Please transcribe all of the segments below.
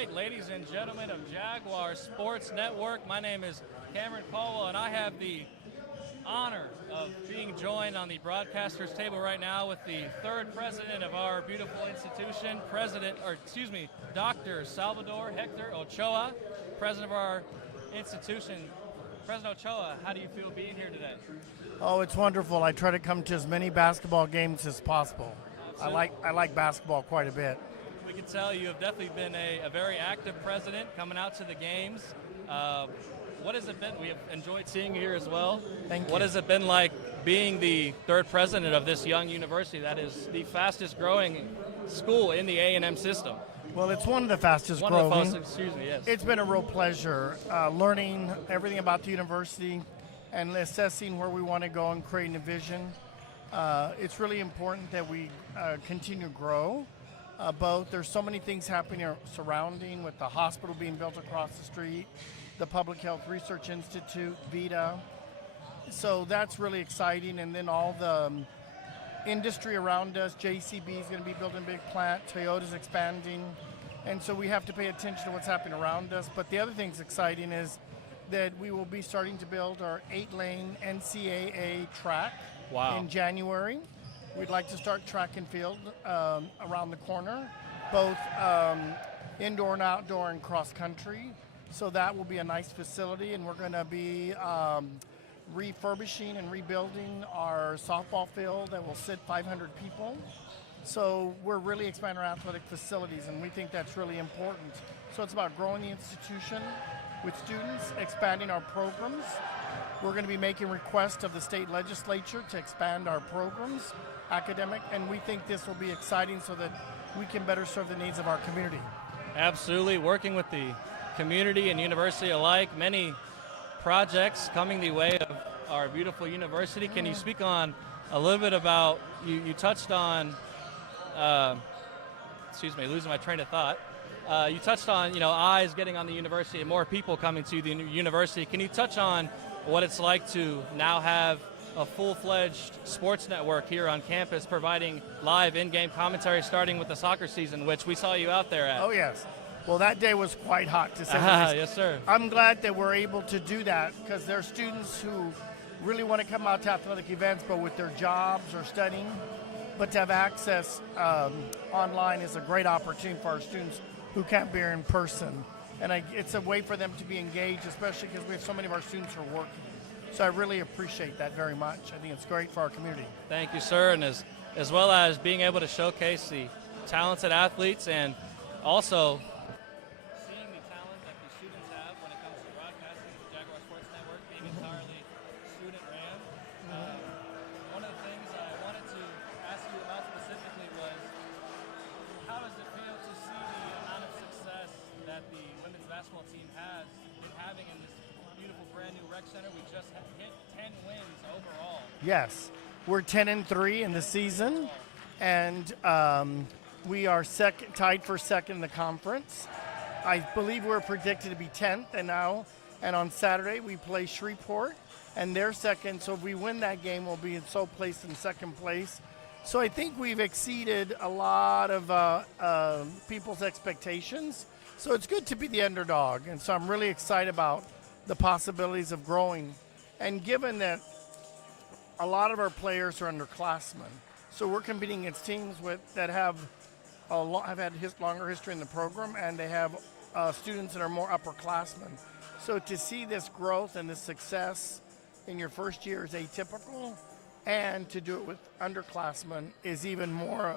right, ladies and gentlemen of Jaguars Sports Network. My name is Cameron Caldwell, and I have the honor of being joined on the broadcaster's table right now with the third president of our beautiful institution, Dr. Salvador Hector Ochoa, president of our institution. President Ochoa, how do you feel being here today? Oh, it's wonderful. I try to come to as many basketball games as possible. I like basketball quite a bit. We can tell you have definitely been a very active president coming out to the games. What has it been? We have enjoyed seeing you here as well. Thank you. What has it been like being the third president of this young university that is the fastest growing school in the A&M system? Well, it's one of the fastest growing. Yes. It's been a real pleasure learning everything about the university and assessing where we want to go and creating a vision. It's really important that we continue to grow. There's so many things happening surrounding with the hospital being built across the street, the Public Health Research Institute, VITA. So that's really exciting. And then all the industry around us, JCB is going to be building a big plant, Toyota's expanding. And so we have to pay attention to what's happening around us. But the other thing that's exciting is that we will be starting to build our 8-lane NCAA track in January. We'd like to start track and field around the corner, both indoor and outdoor and cross country. So that will be a nice facility, and we're going to be refurbishing and rebuilding our softball field that will sit 500 people. So we're really expanding our athletic facilities, and we think that's really important. So it's about growing the institution with students, expanding our programs. We're going to be making requests of the state legislature to expand our programs, academic, and we think this will be exciting so that we can better serve the needs of our community. Absolutely. Working with the community and university alike, many projects coming the way of our beautiful university. Can you speak on a little bit about, you touched on, losing my train of thought. You touched on, eyes getting on the university and more people coming to the university. Can you touch on what it's like to now have a full-fledged sports network here on campus providing live in-game commentary starting with the soccer season, which we saw you out there at? Oh, yes. Well, that day was quite hot, to say the least. Yes, sir. I'm glad that we're able to do that because there are students who really want to come out to athletic events, but with their jobs or studying. But to have access online is a great opportunity for our students who can't be here in person. And it's a way for them to be engaged, especially because we have so many of our students who are working. So I really appreciate that very much. I think it's great for our community. Thank you, sir. And as well as being able to showcase the talented athletes and also seeing the talent that the students have when it comes to broadcasting, the Jaguar Sports Network being entirely student-ran. One of the things I wanted to ask you about specifically was, how does it feel to see the amount of success that the women's basketball team has been having in this beautiful brand new rec center? We just hit 10 wins overall. Yes, we're 10-3 in the season, and we are tied for second in the conference. I believe we're predicted to be 10th, and on Saturday we play Shreveport, and they're second. So if we win that game, we'll be placed in second place. So I think we've exceeded a lot of people's expectations. So it's good to be the underdog, and so I'm really excited about the possibilities of growing. And given that a lot of our players are underclassmen, so we're competing against teams that have had longer history in the program, and they have students that are more upperclassmen. So to see this growth and this success in your first year is atypical, and to do it with underclassmen is even more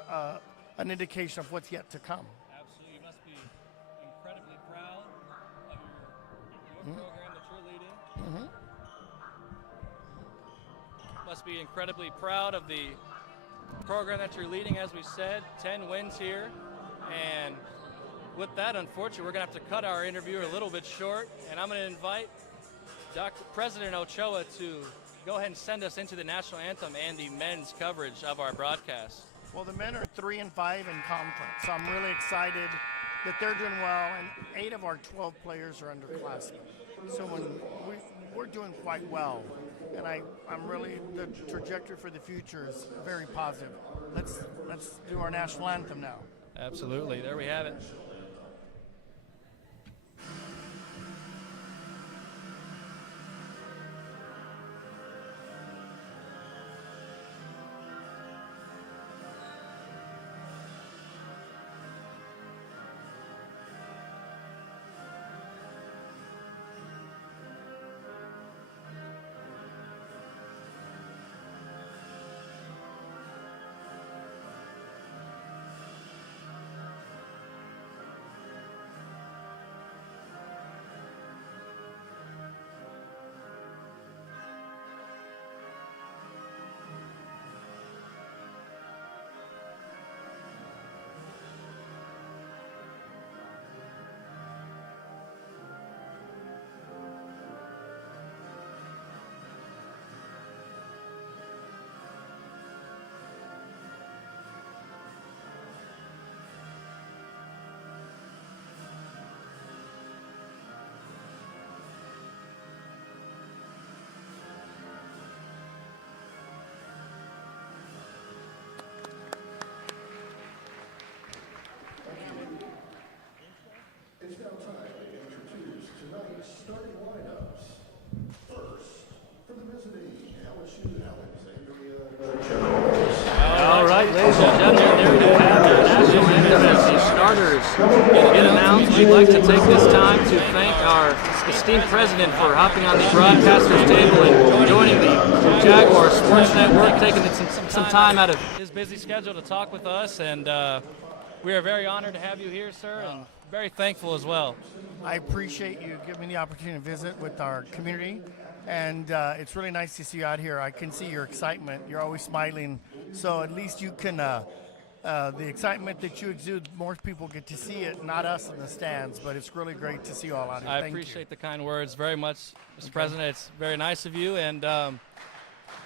an indication of what's yet to come. Absolutely. You must be incredibly proud of your program that you're leading. Must be incredibly proud of the program that you're leading. As we said, 10 wins here. And with that, unfortunately, we're going to have to cut our interview a little bit short. And I'm going to invite President Ochoa to go ahead and send us into the national anthem and the men's coverage of our broadcast. Well, the men are 3-5 in conference, so I'm really excited that they're doing well, and 8 of our 12 players are underclassmen. So we're doing quite well, and I'm really, the trajectory for the future is very positive. Let's do our national anthem now. Absolutely. There we have it. get announced, we'd like to take this time to thank our esteemed president for hopping on the broadcaster's table and joining the Jaguars Sports Network, taking some time out of his busy schedule to talk with us. And we are very honored to have you here, sir, and very thankful as well. I appreciate you giving me the opportunity to visit with our community, and it's really nice to see you out here. I can see your excitement. You're always smiling, so at least you can, the excitement that you exude, more people get to see it, not us in the stands, but it's really great to see you all out here. I appreciate the kind words very much, Mr. President. It's very nice of you, and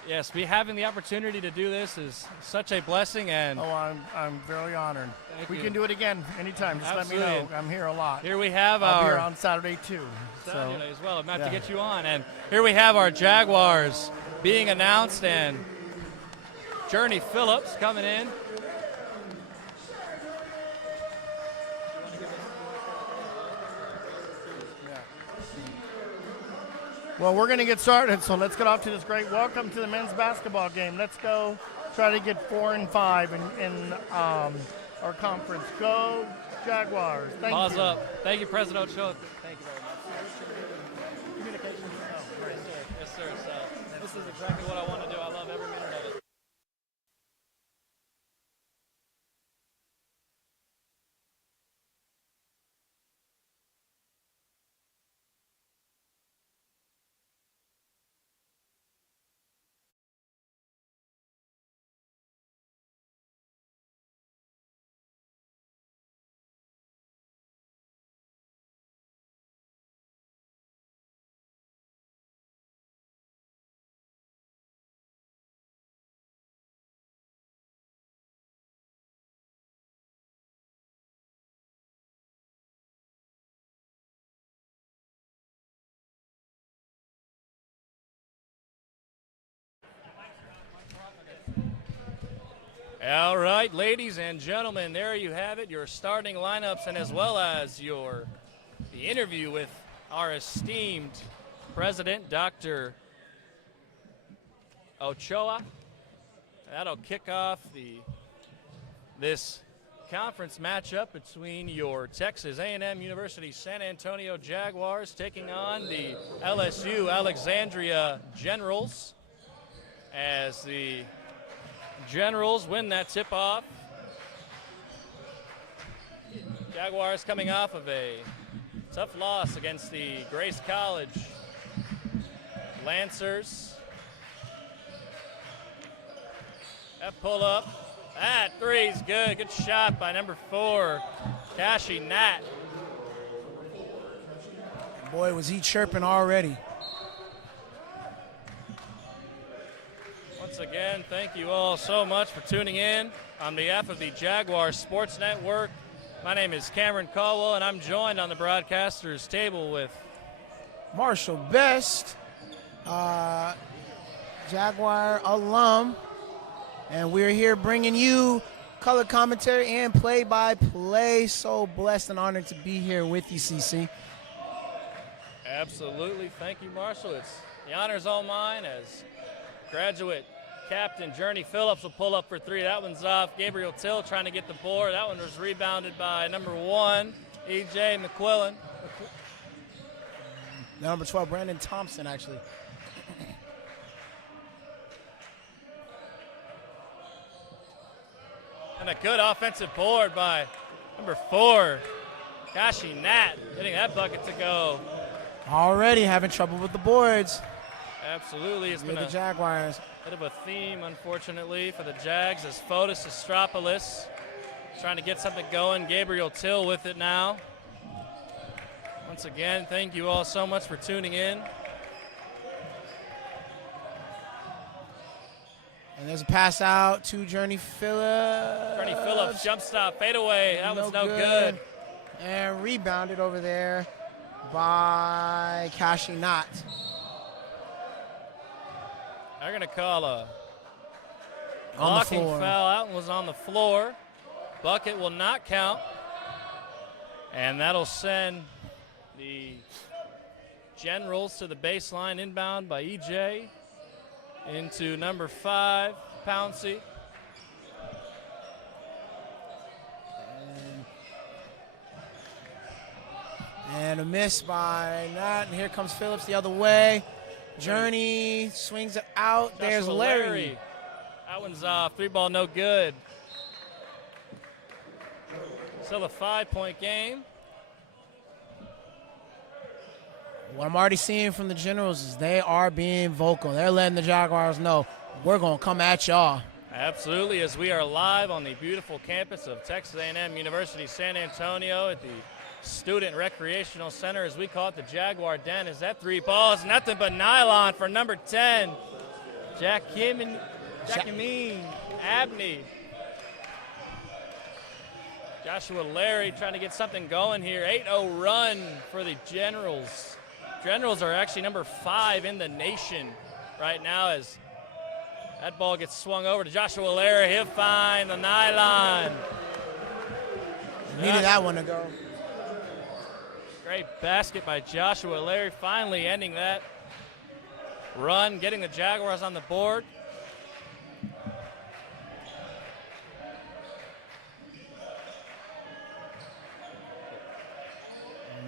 yes, having the opportunity to do this is such a blessing. And I'm very honored. We can do it again anytime. Just Absolutely. Let me know. I'm here a lot. Here we have I'll our be here on Saturday too. Saturday as well. I'm about to get you on, and here we have our Jaguars being announced, and Journey Phillips coming in. Well, we're going to get started, so let's get off to this great welcome to the men's basketball game. Let's go try to get 4 and 5 in our conference. Go Jaguars. Thank you. Pause up. Thank you, President Ochoa. Thank you very much. Communications. Yes, sir. So this is exactly what I want to do. I love every minute of it. All right, ladies and gentlemen, there you have it, your starting lineups, and as well as the interview with our esteemed president, Dr. Ochoa. That'll kick off this conference matchup between your Texas A&M University San Antonio Jaguars taking on the LSU Alexandria Generals, as the Generals win that tip-off. Jaguars coming off of a tough loss against the Grace College Lancers. That pull-up. That three's good. Good shot by number 4, Kashi Nat. Boy, was he chirping already. Once again, thank you all so much for tuning in. On behalf of the Jaguars Sports Network, my name is Cameron Caldwell, and I'm joined on the broadcaster's table with Marshall Best, Jaguar alum, and we're here bringing you color commentary and play-by-play. So blessed and honored to be here with you, CC. Absolutely. Thank you, Marshall. The honor's all mine, as graduate captain Journey Phillips will pull up for 3. That one's off. Gabriel Till trying to get the board. That one was rebounded by number 1, E.J. McQuillan. Number 12, Brandon Thompson, actually. And a good offensive board by number 4, Kashi Nat, getting that bucket to go. Already having trouble with the boards. Absolutely. It's been the Jaguars. Bit of a theme, unfortunately, for the Jags, as Fotis Astropolis trying to get something going. Gabriel Till with it now. Once again, thank you all so much for tuning in. And there's a pass out to Journey Phillips. Journey Phillips, jump stop, fade away. That was no good. And rebounded over there by Kashi Nat. They're going to call a blocking foul. That one was on the floor. Bucket will not count. And that'll send the Generals to the baseline, inbound by EJ into number 5, Pouncey. And a miss by Nat. And here comes Phillips the other way. Journey swings it out. Joshua There's Larry. That one's off. 3-ball, no good. Still a 5-point game. What I'm already seeing from the Generals is they are being vocal. They're letting the Jaguars know, we're going to come at y'all. Absolutely, as we are live on the beautiful campus of Texas A&M University, San Antonio at the Student Recreational Center, as we call it, the Jaguar Den. As that 3 ball is nothing but nylon for number 10, Jacquemin Abney. Joshua Larry trying to get something going here. 8-0 run for the Generals. Generals are actually number 5 in the nation right now, as that ball gets swung over to Joshua Larry. He'll find the nylon. Needed that one to go. Great basket by Joshua Larry, finally ending that run, getting the Jaguars on the board.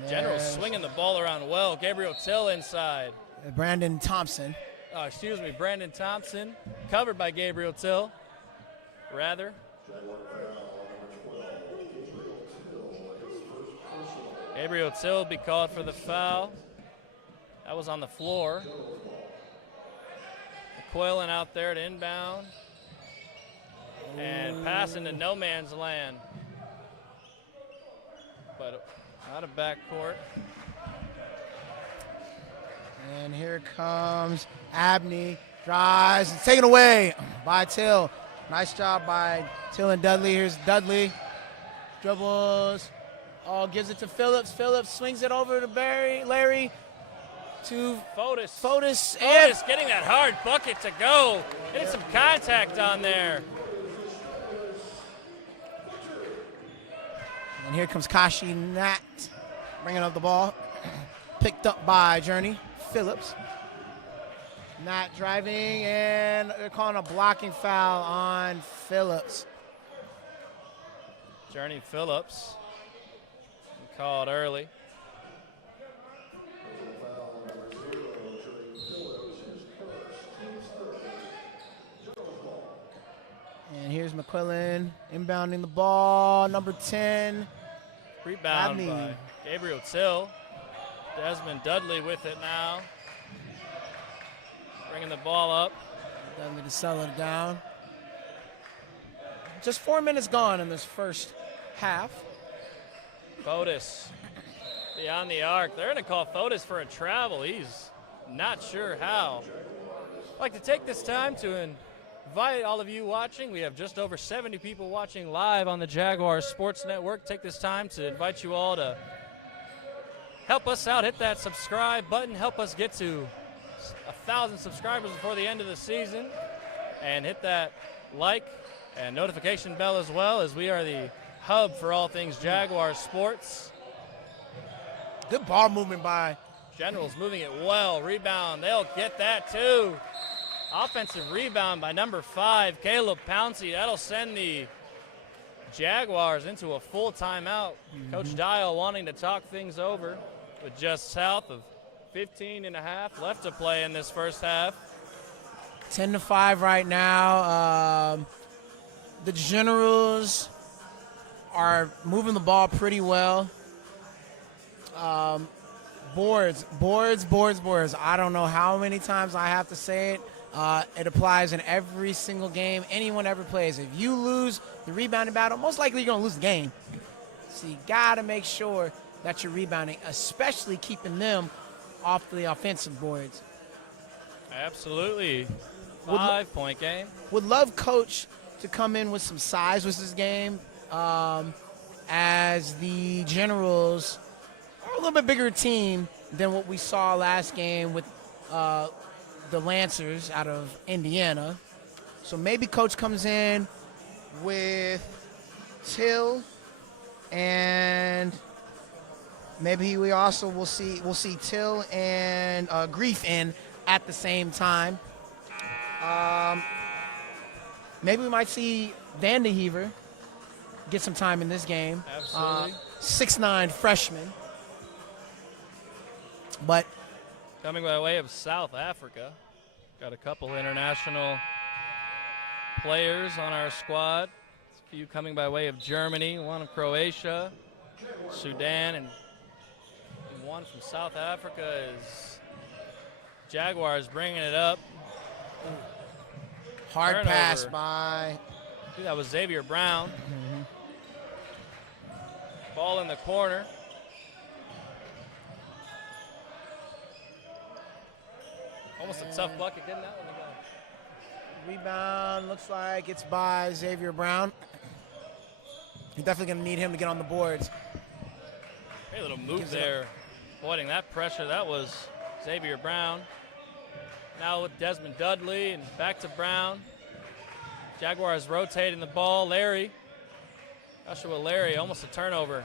Generals swinging the ball around well. Gabriel Till inside. Brandon Thompson. Brandon Thompson, covered by Gabriel Till, rather. Gabriel Till will be called for the foul. That was on the floor. McQuillan out there to inbound. And pass into no man's land. But out of backcourt. And here comes Abney. Drives and taken away by Till. Nice job by Till and Dudley. Here's Dudley. Dribbles. Oh, gives it to Phillips. Phillips swings it over to Larry. To Fotis. Fotis getting that hard bucket to go. Getting some contact on there. And here comes Kashi Nat, bringing up the ball. Picked up by Journey Phillips. Nat driving, and they're calling a blocking foul on Phillips. Journey Phillips called early. And here's McQuillan inbounding the ball, number 10. Rebound Abney. by Gabriel Till. Desmond Dudley with it now. Bringing the ball up. Dudley to settle it down. Just 4 minutes gone in this first half. Fotis beyond the arc. They're going to call Fotis for a travel. He's not sure how. I'd like to take this time to invite all of you watching. We have just over 70 people watching live on the Jaguars Sports Network. Take this time to invite you all to help us out. Hit that subscribe button. Help us get to 1,000 subscribers before the end of the season. And hit that like and notification bell as well, as we are the hub for all things Jaguars sports. Good ball movement by Generals, moving it well. Rebound, they'll get that too. Offensive rebound by number 5, Caleb Pouncey. That'll send the Jaguars into a full timeout. Coach Dial wanting to talk things over with just south of 15 and a half left to play in this first half. 10-5 right now. The Generals are moving the ball pretty well. Boards. I don't know how many times I have to say it. It applies in every single game anyone ever plays. If you lose the rebounding battle, most likely you're going to lose the game. So you got to make sure that you're rebounding, especially keeping them off the offensive boards. Absolutely. 5-point game. Would love Coach to come in with some size with this game, as the Generals are a little bit bigger team than what we saw last game with the Lancers out of Indiana. So maybe Coach comes in with Till, and maybe we also will see Till and Grief in at the same time. Maybe we might see Vandehever get some time in this game. Absolutely. 6'9" freshman. But Coming by way of South Africa. Got a couple international players on our squad. A few coming by way of Germany, one of Croatia, Sudan, and one from South Africa is Jaguars bringing it up. hard Turnover. pass by. I think that was Xavier Brown. Ball in the corner. Almost a tough bucket getting that one to go. Rebound looks like it's by Xavier Brown. You're definitely going to need him to get on the boards. Great little move there. Avoiding that pressure. That was Xavier Brown. Now with Desmond Dudley and back to Brown. Jaguars rotating the ball. Larry. Joshua Larry, almost a turnover.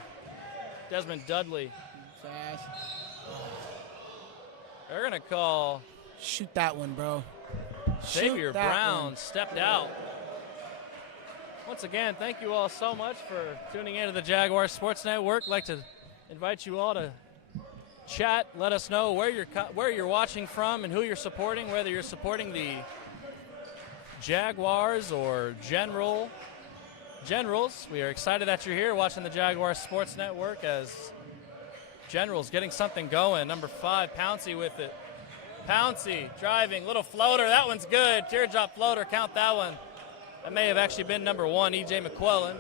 Desmond Dudley. Fast. They're going to call Shoot that one, bro. Xavier Shoot that Brown one. stepped out. Once again, thank you all so much for tuning into the Jaguars Sports Network. I'd like to invite you all to chat. Let us know where you're watching from and who you're supporting, whether you're supporting the Jaguars or Generals. We are excited that you're here watching the Jaguars Sports Network as Generals getting something going. Number 5, Pouncey with it. Pouncey driving, little floater. That one's good. Teardrop floater, count that one. That may have actually been number 1, E.J. McQuillan.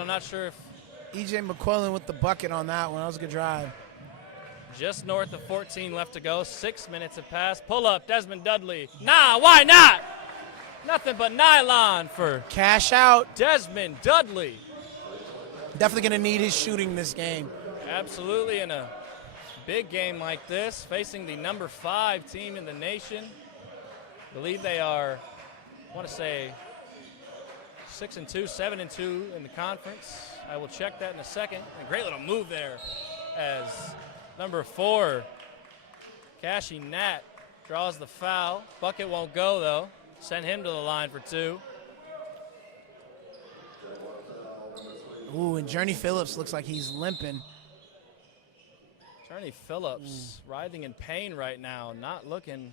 I'm not sure if. E.J. McQuillan with the bucket on that one. That was a good drive. Just north of 14 left to go. 6 minutes have passed. Pull up, Desmond Dudley. Nah, why not? Nothing but nylon for Cash out. Desmond Dudley. Definitely going to need his shooting this game. Absolutely, in a big game like this, facing the number 5 team in the nation. I believe they are, I want to say, 6-2, 7-2 in the conference. I will check that in a second. A great little move there as number 4, Cashy Nat, draws the foul. Bucket won't go, though. Send him to the line for 2. Ooh, and Journey Phillips looks like he's limping. Journey Phillips writhing in pain right now, not looking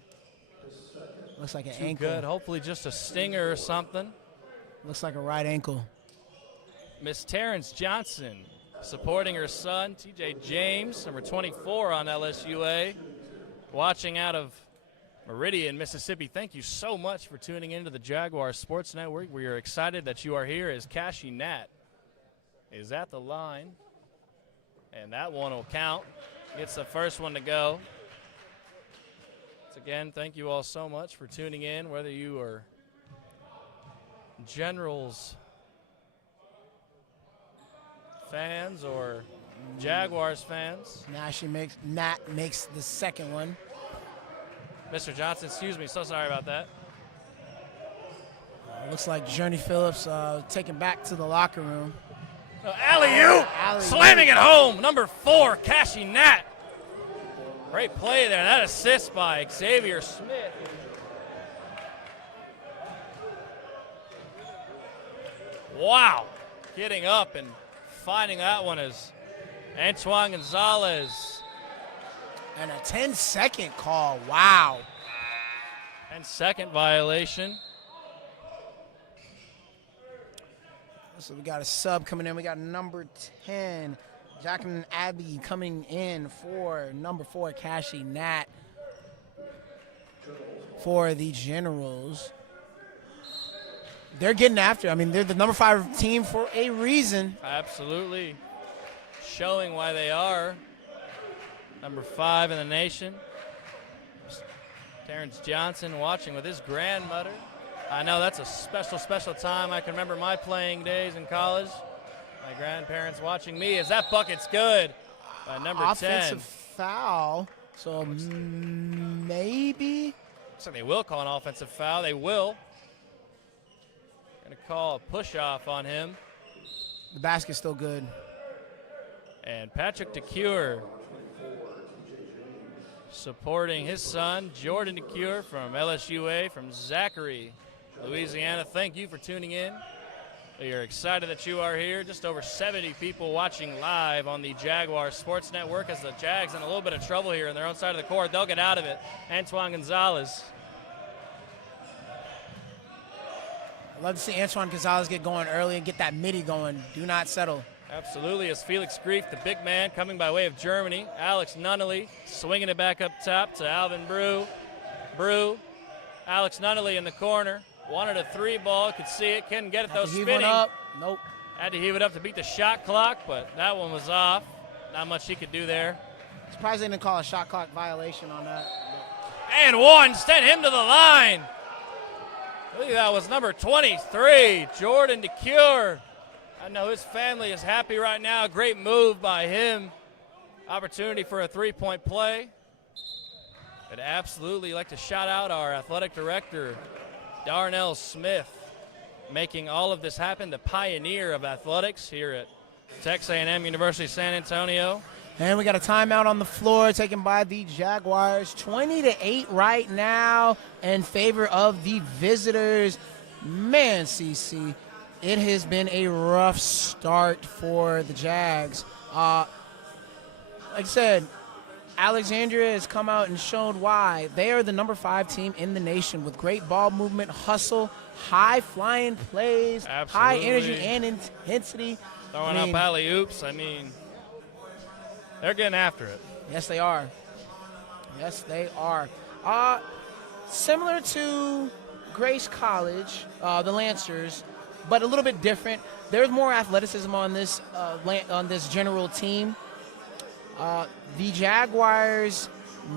Looks like an too ankle. good. Hopefully just a stinger or something. Looks like a right ankle. Miss Terrence Johnson supporting her son, TJ James, number 24 on LSUA, watching out of Meridian, Mississippi. Thank you so much for tuning into the Jaguars Sports Network. We are excited that you are here as Cashy Nat is at the line. And that one will count. Gets the first one to go. Once again, thank you all so much for tuning in, whether you are Generals fans or Jaguars fans. Nat makes the second one. Mr. Johnson, excuse me, so sorry about that. Looks like Journey Phillips taken back to the locker room. Alley-oop, Alley-oop. slamming it home. Number 4, Cashy Nat. Great play there. That assist by Xavier Smith. Wow. Getting up and finding that one is Antoine Gonzalez. And a 10-second call. Wow. 10-second violation. So we got a sub coming in. We got number 10, Jacqueline Abbey, coming in for number 4, Cashy Nat for the Generals. They're getting after. I mean, they're the number 5 team for a reason. Absolutely. Showing why they are number 5 in the nation. Terrence Johnson watching with his grandmother. I know that's a special, special time. I can remember my playing days in college. My grandparents watching me as that bucket's good by number 10. Offensive foul. So maybe. Looks like they will call an offensive foul. They will. Going to call a push-off on him. The basket's still good. And Patrick DeCure supporting his son, Jordan DeCure from LSUA, from Zachary, Louisiana. Thank you for tuning in. We are excited that you are here. Just over 70 people watching live on the Jaguars Sports Network as the Jags in a little bit of trouble here on their own side of the court. They'll get out of it. Antoine Gonzalez. I'd love to see Antoine Gonzalez get going early and get that midi going. Do not settle. Absolutely, as Felix Grief, the big man, coming by way of Germany. Alex Nunnally swinging it back up top to Alvin Brew. Alex Nunnally in the corner. Wanted a 3-ball, could see it, couldn't get it though, spinning. Up. Nope. Had to heave it up to beat the shot clock, but that one was off. Not much he could do there. Surprised they didn't call a shot clock violation on that. And one, send him to the line. I think that was number 23, Jordan DeCure. I know his family is happy right now. Great move by him. Opportunity for a 3-point play. I'd absolutely like to shout out our athletic director, Darnell Smith, making all of this happen, the pioneer of athletics here at Texas A&M University San Antonio. And we got a timeout on the floor taken by the Jaguars. 20-8 right now in favor of the visitors. Man, CC, it has been a rough start for the Jags. Like I said, Alexandria has come out and shown why. They are the number 5 team in the nation with great ball movement, hustle, high-flying plays, high energy and intensity. Throwing up alley-oops, they're getting after it. Yes, they are. Yes, they are. Similar to Grace College, the Lancers, but a little bit different. There's more athleticism on this general team. The Jaguars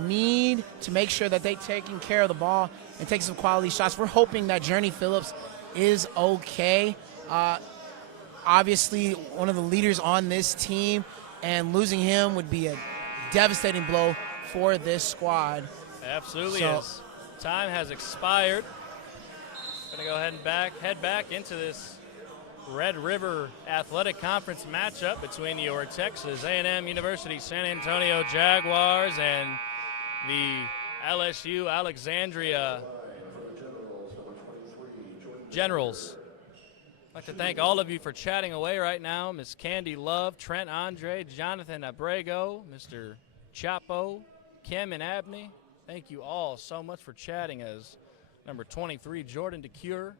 need to make sure that they're taking care of the ball and take some quality shots. We're hoping that Journey Phillips is okay. Obviously, one of the leaders on this team, and losing him would be a devastating blow for this squad. Absolutely is. Time has expired. Going to go ahead and head back into this Red River Athletic Conference matchup between your Texas A&M University San Antonio Jaguars and the LSU Alexandria Generals. I'd like to thank all of you for chatting away right now. Miss Candy Love, Trent Andre, Jonathan Abrego, Mr. Chapo, Kim and Abney. Thank you all so much for chatting as number 23, Jordan DeCure,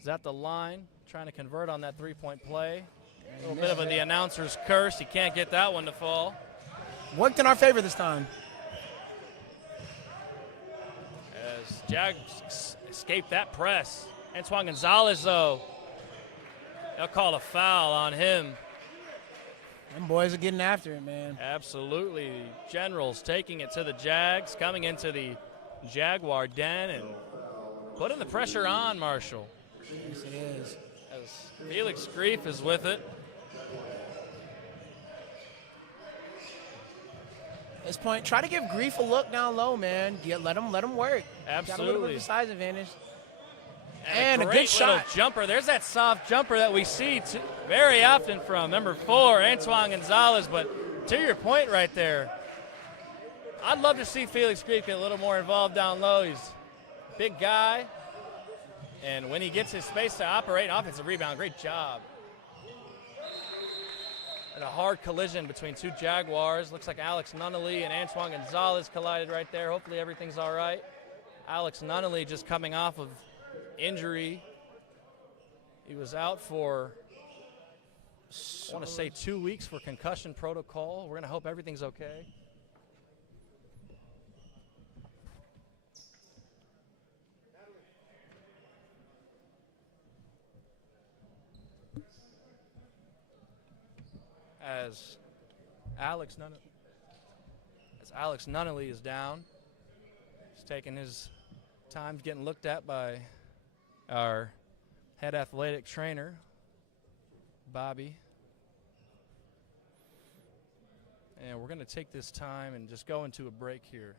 is at the line trying to convert on that 3-point play. A little bit of the announcer's curse. He can't get that one to fall. Worked in our favor this time. As Jags escaped that press. Antoine Gonzalez, though, they'll call a foul on him. Them boys are getting after it, man. Absolutely. The Generals taking it to the Jags, coming into the Jaguar den and putting the pressure on Marshall. Yes, it is. As Felix Grief is with it. At this point, try to give Grief a look down low, man. Let him work. Absolutely. Got a little bit of a size advantage. And a good shot. Jumper. There's that soft jumper that we see very often from number 4, Antoine Gonzalez. But to your point right there, I'd love to see Felix Grief get a little more involved down low. He's a big guy. And when he gets his space to operate, offensive rebound, great job. And a hard collision between two Jaguars. Looks like Alex Nunnally and Antoine Gonzalez collided right there. Hopefully everything's all right. Alex Nunnally just coming off of injury. He was out for, I want to say 2 weeks for concussion protocol. We're going to hope everything's okay. As Alex Nunnally is down, he's taking his time getting looked at by our head athletic trainer, Bobby. And we're going to take this time and just go into a break here.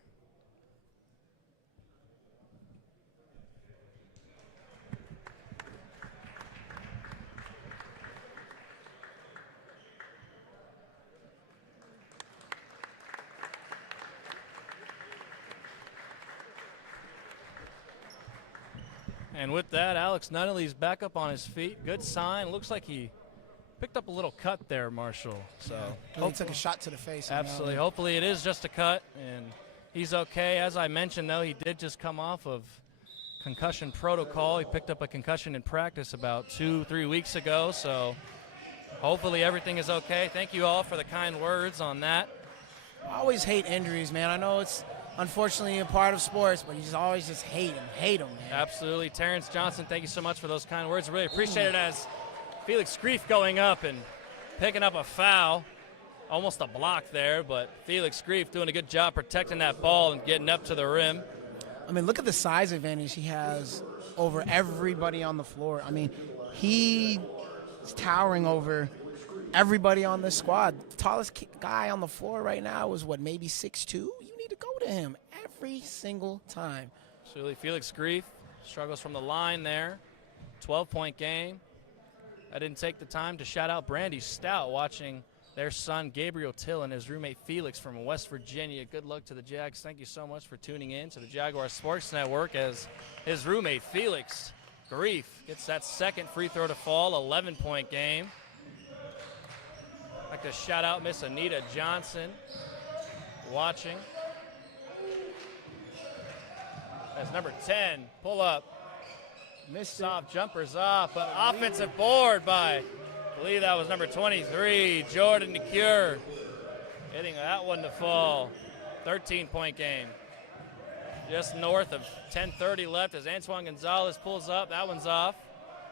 And with that, Alex Nunnally's back up on his feet. Good sign. Looks like he picked up a little cut there, Marshall. So He took a shot to the face. absolutely. Hopefully it is just a cut, and he's okay. As I mentioned, though, he did just come off of concussion protocol. He picked up a concussion in practice about 2-3 weeks ago, so hopefully everything is okay. Thank you all for the kind words on that. I always hate injuries, man. I know it's unfortunately a part of sports, but you just always just hate them, man. Absolutely. Terrence Johnson, thank you so much for those kind words. Really appreciate it, as Felix Grief going up and picking up a foul. Almost a block there, but Felix Grief doing a good job protecting that ball and getting up to the rim. I mean, look at the size advantage he has over everybody on the floor. I mean, he's towering over everybody on this squad. The tallest guy on the floor right now is, what, maybe 6'2"? You need to go to him every single time. Absolutely. Felix Grief struggles from the line there. 12-point game. I didn't take the time to shout out Brandy Stout watching their son Gabriel Till and his roommate Felix from West Virginia. Good luck to the Jags. Thank you so much for tuning in to the Jaguar Sports Network, as his roommate Felix Grief gets that second free throw to fall. 11-point game. I'd like to shout out Miss Anita Johnson watching. As number 10 pull up. Soft jumpers off, but offensive board by, I believe that was number 23, Jordan DeCure. Hitting that one to fall. 13-point game. Just north of 10:30 left as Antoine Gonzalez pulls up. That one's off.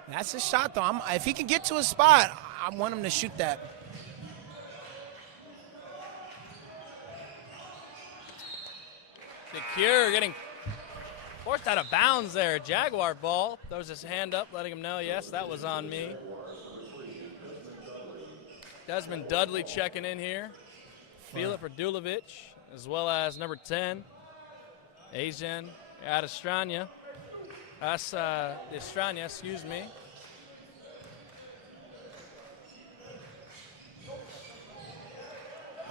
That's his shot, though. If he can get to a spot, I want him to shoot that. DeCure getting forced out of bounds there. Jaguar ball. Throws his hand up, letting him know, yes, that was on me. Desmond Dudley checking in here. Filip Radulovic, as well as number 10, Asian Adestrania. Estrania, excuse me.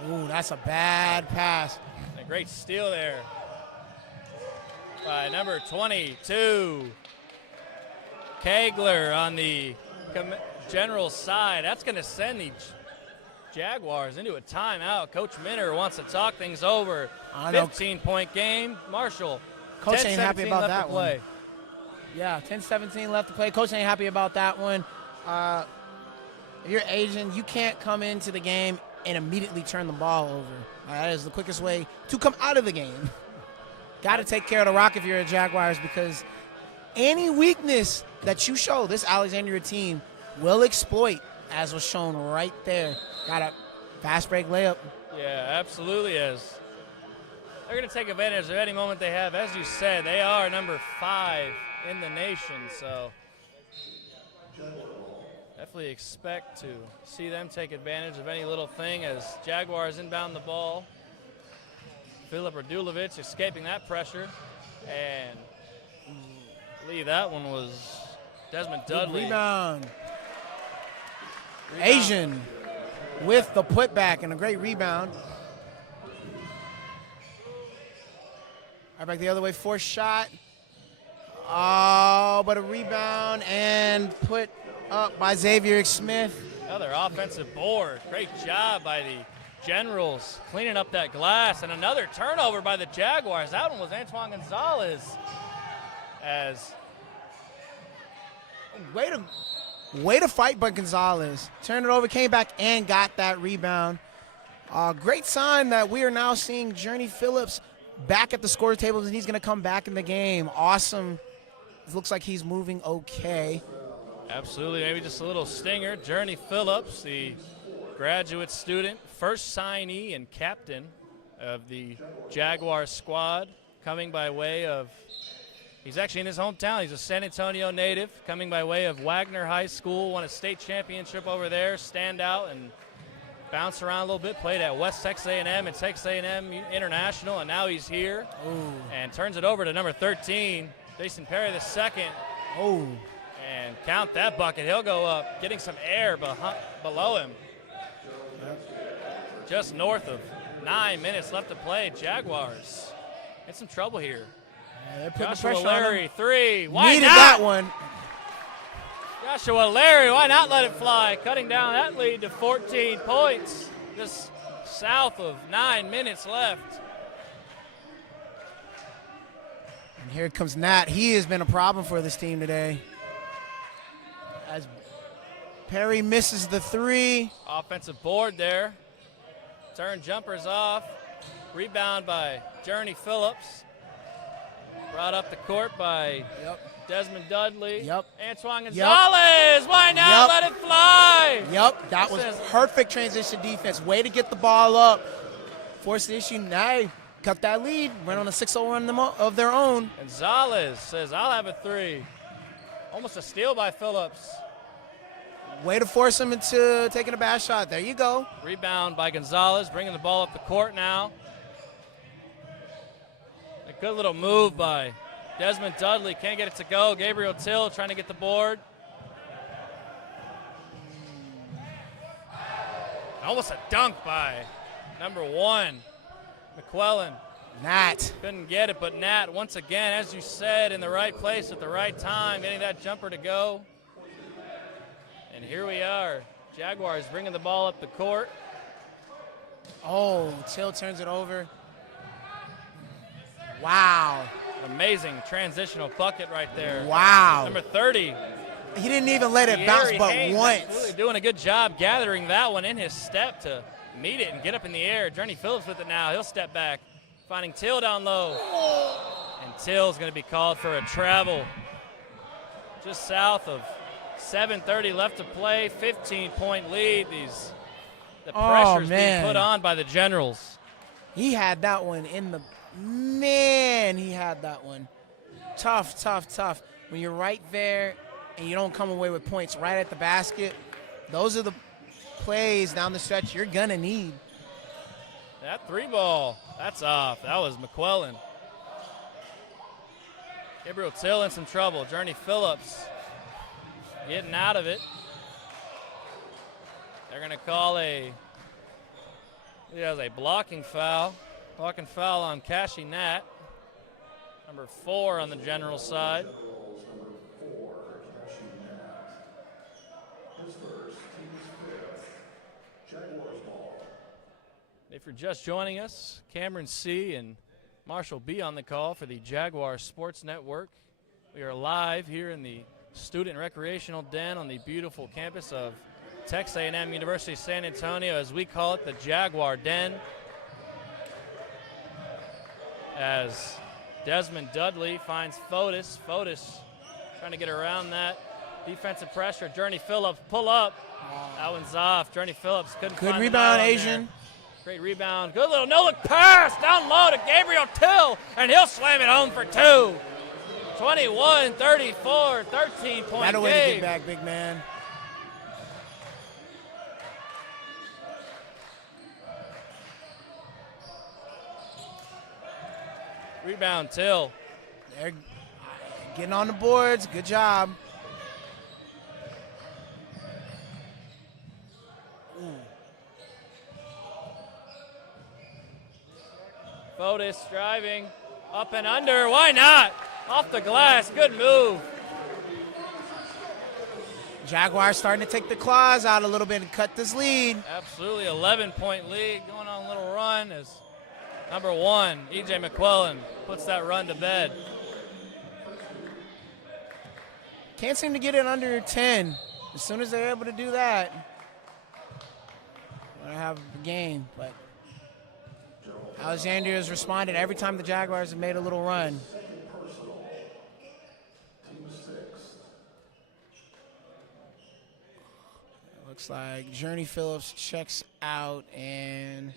Ooh, that's a bad pass. A great steal there by number 22, Kegler on the Generals side. That's going to send the Jaguars into a timeout. Coach Minner wants to talk things over. 15-point game. Marshall, Coach ain't happy about that one. Yeah, 10-17 left to play. Coach ain't happy about that one. If you're Asian, you can't come into the game and immediately turn the ball over. That is the quickest way to come out of the game. Got to take care of the rock if you're a Jaguars, because any weakness that you show, this Alexandria team will exploit, as was shown right there. Got a fast break layup. Yeah, absolutely is. They're going to take advantage of any moment they have. As you said, they are number 5 in the nation, so definitely expect to see them take advantage of any little thing as Jaguars inbound the ball. Filip Radulovic escaping that pressure, and I believe that one was Desmond Dudley. Rebound. Asian with the putback and a great rebound. Right back the other way, forced shot. Oh, but a rebound and put up by Xavier Smith. Another offensive board. Great job by the Generals cleaning up that glass, and another turnover by the Jaguars. That one was Antoine Gonzalez. As way to fight by Gonzalez. Turned it over, came back, and got that rebound. Great sign that we are now seeing Journey Phillips back at the score tables, and he's going to come back in the game. Awesome. It looks like he's moving okay. Absolutely, maybe just a little stinger. Journey Phillips, the graduate student, first signee and captain of the Jaguar squad, coming by way of, he's actually in his hometown. He's a San Antonio native, coming by way of Wagner High School, won a state championship over there, stand out and bounce around a little bit, played at West Texas A&M and Texas A&M International, and now he's here. Ooh. And turns it over to number 13, Jason Perry the second. Oh. And count that bucket. He'll go up, getting some air below him. Just north of 9 minutes left to play. Jaguars in some trouble here. They're putting Joshua pressure on Larry, him. three. Why Needed not? that one. Joshua Larry, why not let it fly? Cutting down that lead to 14 points. Just south of 9 minutes left. And here comes Nat. He has been a problem for this team today. As Perry misses the three. Offensive board there. Turn jumpers off. Rebound by Journey Phillips. Brought up the court by Desmond Dudley. Antoine Gonzalez. Why not let it fly? That was perfect transition defense. Way to get the ball up. Force the issue. Now cut that lead. Went on a 6-0 run of their own. Gonzalez says, I'll have a three. Almost a steal by Phillips. Way to force him into taking a bad shot. There you go. Rebound by Gonzalez, bringing the ball up the court now. A good little move by Desmond Dudley. Can't get it to go. Gabriel Till trying to get the board. Almost a dunk by number 1, McClellan. Nat. Couldn't get it, but Nat, once again, as you said, in the right place at the right time, getting that jumper to go. And here we are. Jaguars bringing the ball up the court. Oh, Till turns it over. Wow. Amazing transitional bucket right there. Wow. Number 30. He didn't even let it bounce but Haynes once. Absolutely doing a good job gathering that one in his step to meet it and get up in the air. Journey Phillips with it now. He'll step back, finding Till down low. And Till's going to be called for a travel. Just south of 7:30 left to play. 15-point lead. The pressure's being put on by the Generals. He had that one in the man. He had that one. Tough. When you're right there and you don't come away with points right at the basket, those are the plays down the stretch you're gonna need. That three ball, that's off. That was McClellan. Gabriel Till in some trouble. Journey Phillips getting out of it. They're going to call a blocking foul. Blocking foul on Kashi Nat. Number 4 on the General side. If you're just joining us, Cameron C. and Marshall B. on the call for the Jaguar Sports Network. We are live here in the Student Recreational Den on the beautiful campus of Texas A&M University San Antonio, as we call it, the Jaguar Den. As Desmond Dudley finds Fotis. Fotis trying to get around that defensive pressure. Journey Phillips, pull up. That one's off. Journey Phillips couldn't find Good rebound, Asian. There. Great rebound. Good little no-look pass down low to Gabriel Till, and he'll slam it home for 2. 21-34, 13-point game. That'll way to get back, big man. Rebound, Till. They're getting on the boards. Good job. Fotis driving, up and under. Why not? Off the glass. Good move. Jaguars starting to take the claws out a little bit and cut this lead. Absolutely, 11-point lead. Going on a little run as number 1, E.J. McClellan, puts that run to bed. Can't seem to get it under 10. As soon as they're able to do that, we're going to have a game. But Alexandria has responded every time the Jaguars have made a little run. Looks like Journey Phillips checks out and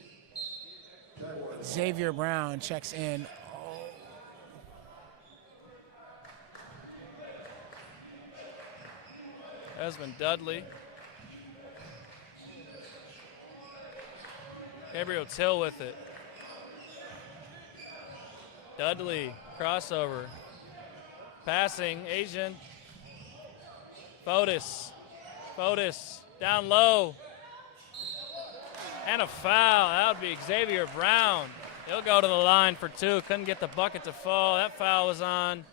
Xavier Brown checks in. Desmond Dudley. Gabriel Till with it. Dudley, crossover. Passing, Asian. Fotis, down low. And a foul. That would be Xavier Brown. He'll go to the line for 2. Couldn't get the bucket to fall. That foul was on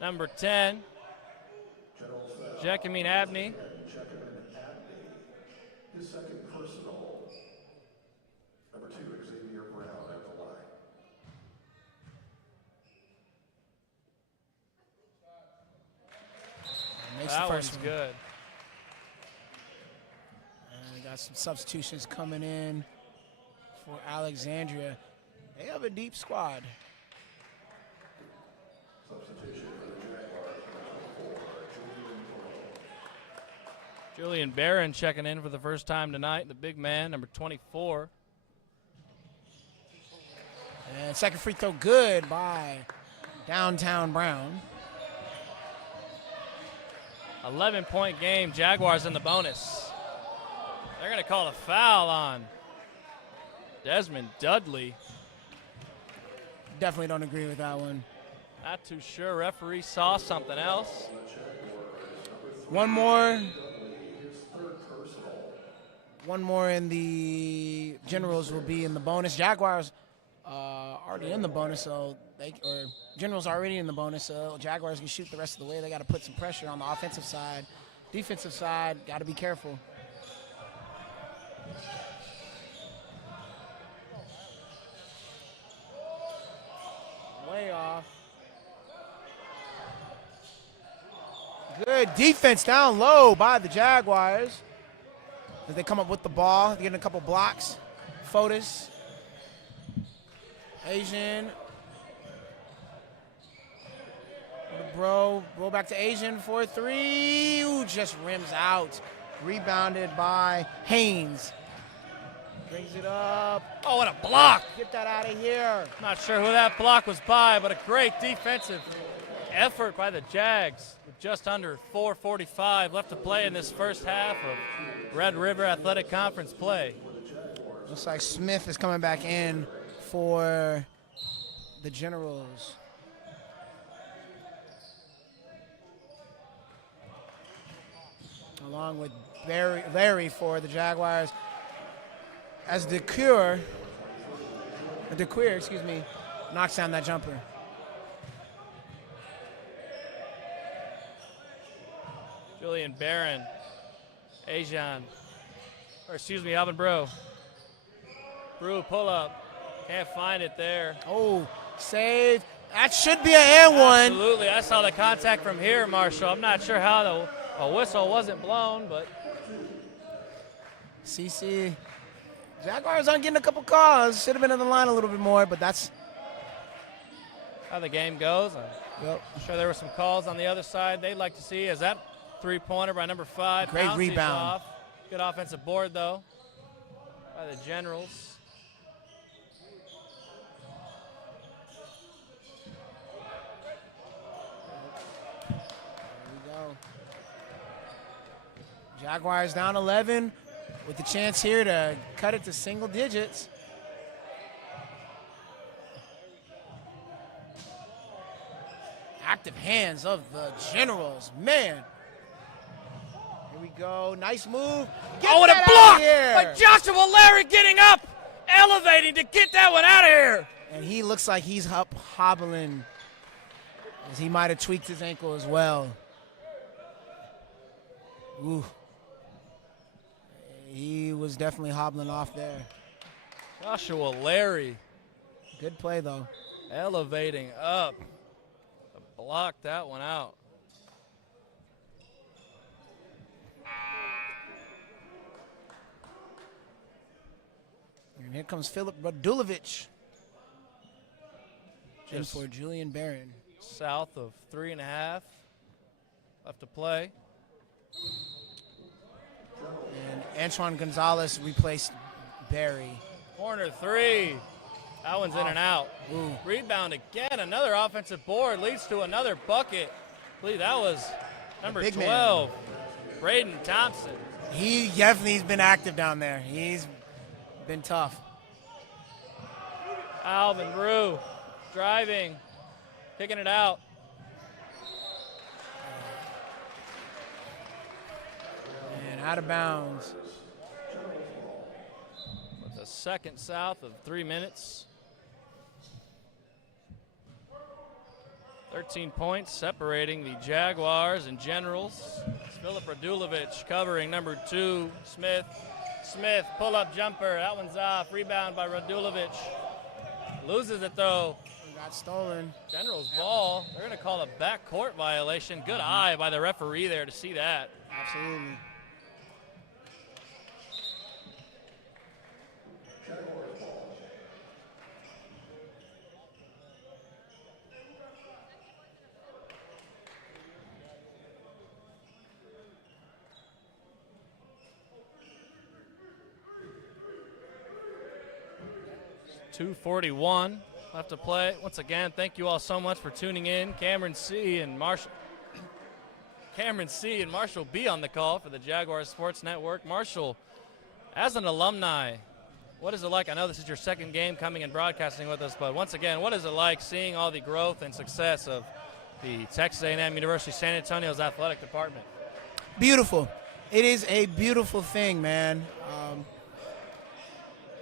number 10, Jacqueline Abney. His second personal. Number 2, Xavier Brown at the line. Makes That the one's first one. good. And we got some substitutions coming in for Alexandria. They have a deep squad. Substitution for the Jaguars, number 4, Julian Barron checking in for the first time tonight. The big man, number 24. And second free throw good by Downtown Brown. 11-point game. Jaguars in the bonus. They're going to call a foul on Desmond Dudley. Definitely don't agree with that one. Not too sure. Referee saw something else. One more. One more in the Generals will be in the bonus. Jaguars already in the bonus, or Generals already in the bonus, so Jaguars can shoot the rest of the way. They got to put some pressure on the offensive side. Defensive side, got to be careful. Way off. Good defense down low by the Jaguars. As they come up with the ball, getting a couple blocks. Fotis. Asian. Roll back to Asian for 3. Ooh, just rims out. Rebounded by Haynes. Brings it up. Oh, what a block. Get that out of here. Not sure who that block was by, but a great defensive effort by the Jags. With just under 4:45 left to play in this first half of Red River Athletic Conference play. Looks like Smith is coming back in for the Generals. Along with Larry for the Jaguars. As DeCuire, knocks down that jumper. Julian Barron, Alvin Brew. Brew pull up, can't find it there. Oh, save. That should be an and one. Absolutely, I saw the contact from here, Marshall. I'm not sure how the whistle wasn't blown, but. CC. Jaguars aren't getting a couple calls. Should have been in the line a little bit more, but that's how the game goes. Yep. I'm sure there were some calls on the other side they'd like to see. As that three-pointer by number 5. Great bounces rebound. Off. Good offensive board, though, by the Generals. There we go. Jaguars down 11 with the chance here to cut it to single digits. Active hands of the Generals. Man. Here we go. Nice move. Get Oh, what a that block outta here. by Joshua Larry, getting up, elevating to get that one out of here. And he looks like he's up hobbling, as he might have tweaked his ankle as well. Ooh. He was definitely hobbling off there. Joshua Larry. Good play, though. Elevating up. Block that one out. And here comes Philip Radulovic. In Just for Julian Barron. south of 3.5 left to play. And Antoine Gonzalez replaced Barry. Corner 3. That one's in and out. Ooh. Rebound again. Another offensive board leads to another bucket. I believe that was number big 12, Braden Thompson. He definitely's been active down there. He's been tough. Alvin Brew driving, kicking it out. And out of bounds. With a second south of 3 minutes. 13 points separating the Jaguars and Generals. It's Philip Radulovic covering number 2, Smith. Smith, pull-up jumper. That one's off. Rebound by Radulovic. Loses it, though. Got stolen. Generals ball. They're going to call a backcourt violation. Good eye by the referee there to see that. Absolutely. .241 left to play. Once again, thank you all so much for tuning in. Cameron C. and Marshall B on the call for the Jaguars Sports Network. Marshall, as an alumni, what is it like? I know this is your second game coming and broadcasting with us, but once again, what is it like seeing all the growth and success of the Texas A&M University San Antonio's athletic department? Beautiful. It is a beautiful thing, man.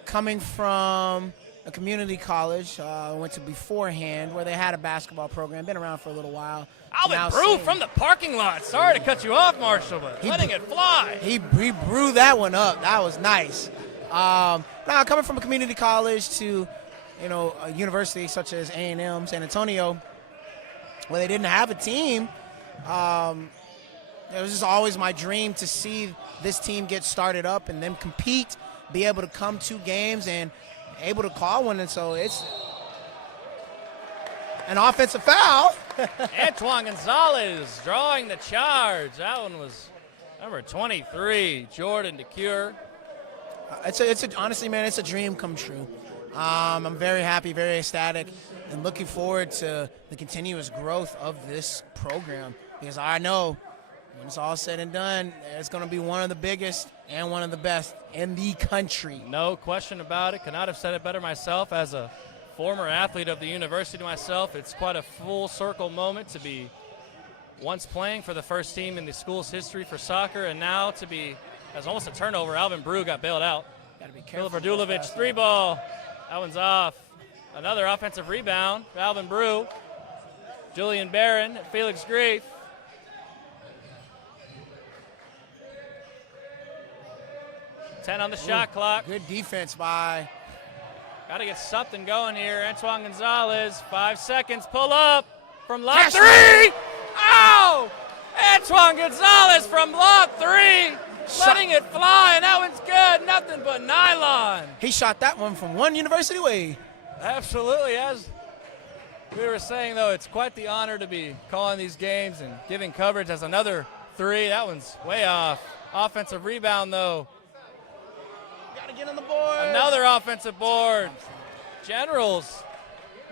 Coming from a community college, I went to beforehand where they had a basketball program, been around for a little while. Alvin Now Brew seeing- from the parking lot. Sorry to cut you off, Marshall, but letting it fly. He brewed that one up. That was nice. Now, coming from a community college to, a university such as A&M San Antonio, where they didn't have a team, it was just always my dream to see this team get started up and then compete, be able to come to games and able to call one. And so it's an offensive foul. Antoine Gonzalez drawing the charge. That one was number 23, Jordan DeCure. Honestly, man, it's a dream come true. I'm very happy, very ecstatic, and looking forward to the continuous growth of this program, because I know when it's all said and done, it's going to be one of the biggest and one of the best in the country. No question about it. Could not have said it better myself. As a former athlete of the university myself, it's quite a full circle moment to be once playing for the first team in the school's history for soccer, and now to be, as almost a turnover, Alvin Brew got bailed out. Got to be careful. Philip Radulovic, 3 ball. That one's off. Another offensive rebound for Alvin Brew. Julian Barron, Felix Grief. 10 on the shot clock. Good defense by. Got to get something going here. Antoine Gonzalez, 5 seconds. Pull up from lob Cash 3. Ow! Antoine Gonzalez from lob 3. Letting it fly, and that one's good. Nothing but nylon. He shot that one from one university way. Absolutely. As we were saying, though, it's quite the honor to be calling these games and giving coverage as another 3. That one's way off. Offensive rebound, though. Got to get on the board. Another offensive board. Generals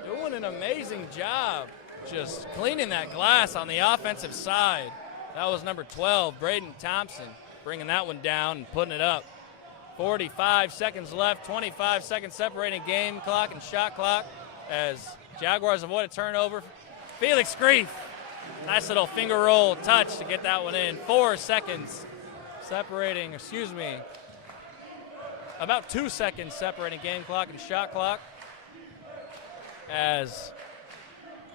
doing an amazing job just cleaning that glass on the offensive side. That was number 12, Braden Thompson, bringing that one down and putting it up. 45 seconds left, 25 seconds separating game clock and shot clock as Jaguars avoid a turnover. Felix Grief, nice little finger roll touch to get that one in. 4 seconds separating, about 2 seconds separating game clock and shot clock as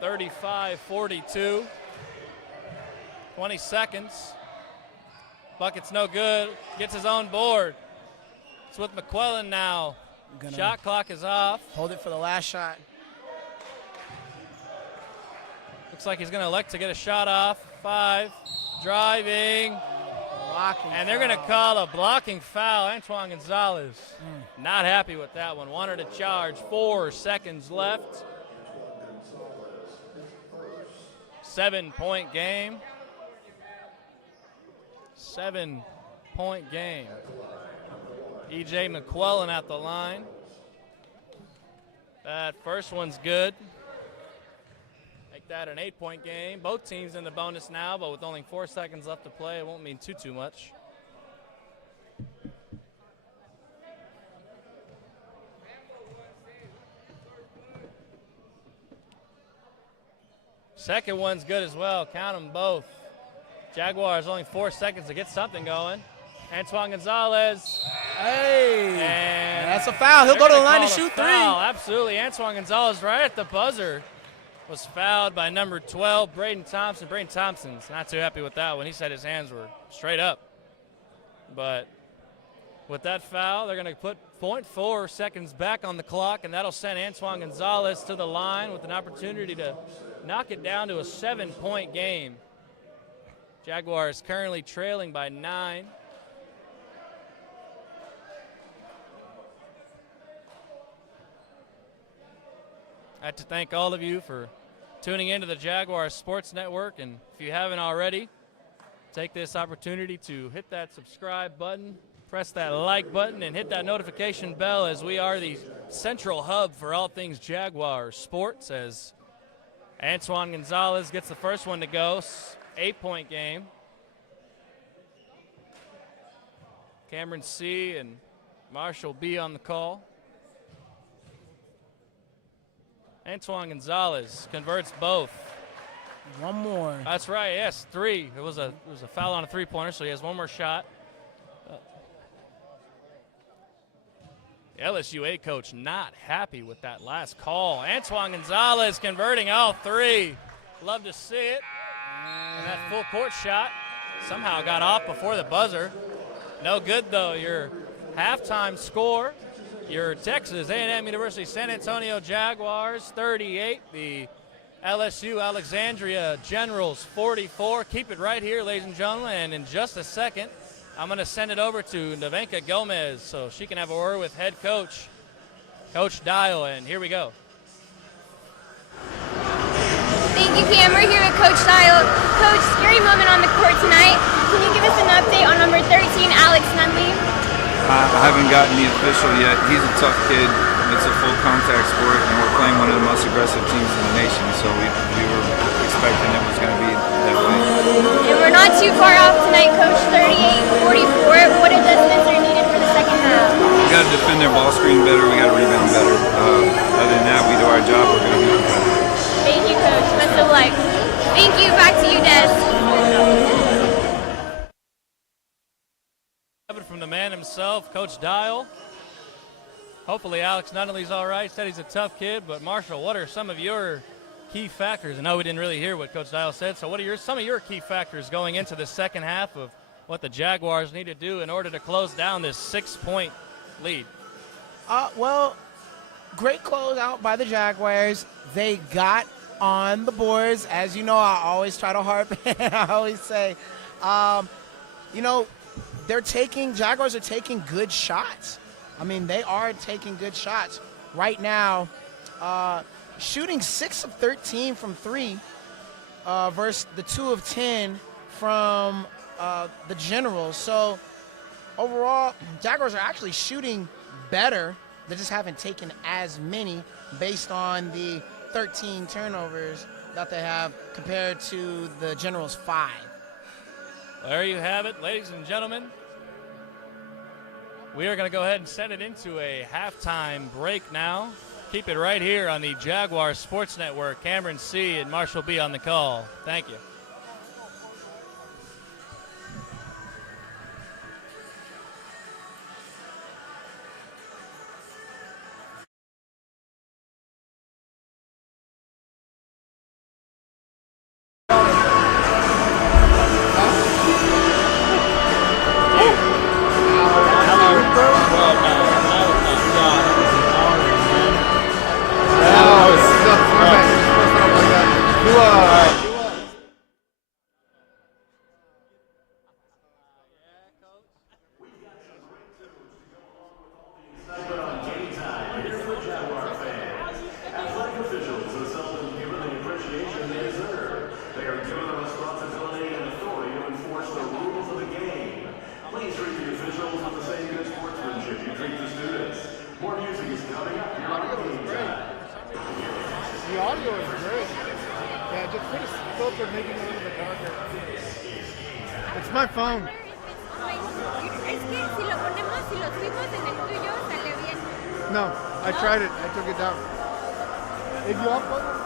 35-42, 20 seconds. Bucket's no good, gets his own board. It's with McQuillan now. Shot clock is off. Hold it for the last shot. Looks like he's going to elect to get a shot off. 5, driving. Blocking And they're going to call a blocking foul. Antoine Gonzalez not happy with that one. Wanted to charge. 4 seconds left. 7-point game. 7-point game. E.J. McQuillan at the line. That first one's good. Make that an 8-point game. Both teams in the bonus now, but with only 4 seconds left to play, it won't mean too much. Second one's good as well. Count them both. Jaguars only 4 seconds to get something going. Antoine Gonzalez. Hey, And that's a foul. He'll go to the line to call a shoot 3. foul. Absolutely. Antoine Gonzalez right at the buzzer. was fouled by number 12, Braden Thompson. Braden Thompson's not too happy with that one. He said his hands were straight up. But with that foul, they're going to put 0.4 seconds back on the clock, and that'll send Antoine Gonzalez to the line with an opportunity to knock it down to a 7-point game. Jaguars currently trailing by 9. I'd like to thank all of you for tuning into the Jaguars Sports Network, and if you haven't already, take this opportunity to hit that subscribe button, press that like button, and hit that notification bell, as we are the central hub for all things Jaguars sports, as Antoine Gonzalez gets the first one to go. 8-point game. Cameron C. and Marshall B. on the call. Antoine Gonzalez converts both. One more. That's right, yes, 3. It was a foul on a three-pointer, so he has one more shot. The LSU A coach not happy with that last call. Antoine Gonzalez converting all 3. Love to see it. And that full court shot somehow got off before the buzzer. No good, though. Your halftime score, your Texas A&M University San Antonio Jaguars 38, the LSU Alexandria Generals 44. Keep it right here, ladies and gentlemen, and in just a second, I'm going to send it over to Nevenka Gomez so she can have a word with head coach, Coach Dial, and here we go. Thank you, Cam. We're here with Coach Dial. Coach, scary moment on the court tonight. Can you give us an update on number 13, Alex Nunley? I haven't gotten the official yet. He's a tough kid. It's a full contact sport, and we're playing one of the most aggressive teams in the nation, so we were expecting it was going to be that way. And we're not too far off tonight, Coach. 38-44. What adjustments are needed for the second half? We got to defend their ball screen better. We got to rebound better. Other than that, we do our job. We're going to be competitive. Thank you, Coach. Best of luck. Thank you. Back to you, Des. From the man himself, Coach Dial. Hopefully Alex Nunley's all right. Said he's a tough kid, but Marshall, what are some of your key factors? I know we didn't really hear what Coach Dial said, so what are some of your key factors going into the second half of what the Jaguars need to do in order to close down this 6-point lead? Well, great closeout by the Jaguars. They got on the boards. As you know, I always try to harp. I always say, Jaguars are taking good shots. I mean, they are taking good shots. Right now, shooting 6 of 13 from 3 versus the 2 of 10 from the Generals. So, overall, Jaguars are actually shooting better. They just haven't taken as many based on the 13 turnovers that they have compared to the Generals' 5. There you have it, ladies and gentlemen. We are going to go ahead and send it into a halftime break now. Keep it right here on the Jaguars Sports Network. Cameron C. and Marshall B. on the call. Thank you. It's my phone. No, I tried it. I took it down. If you upload it,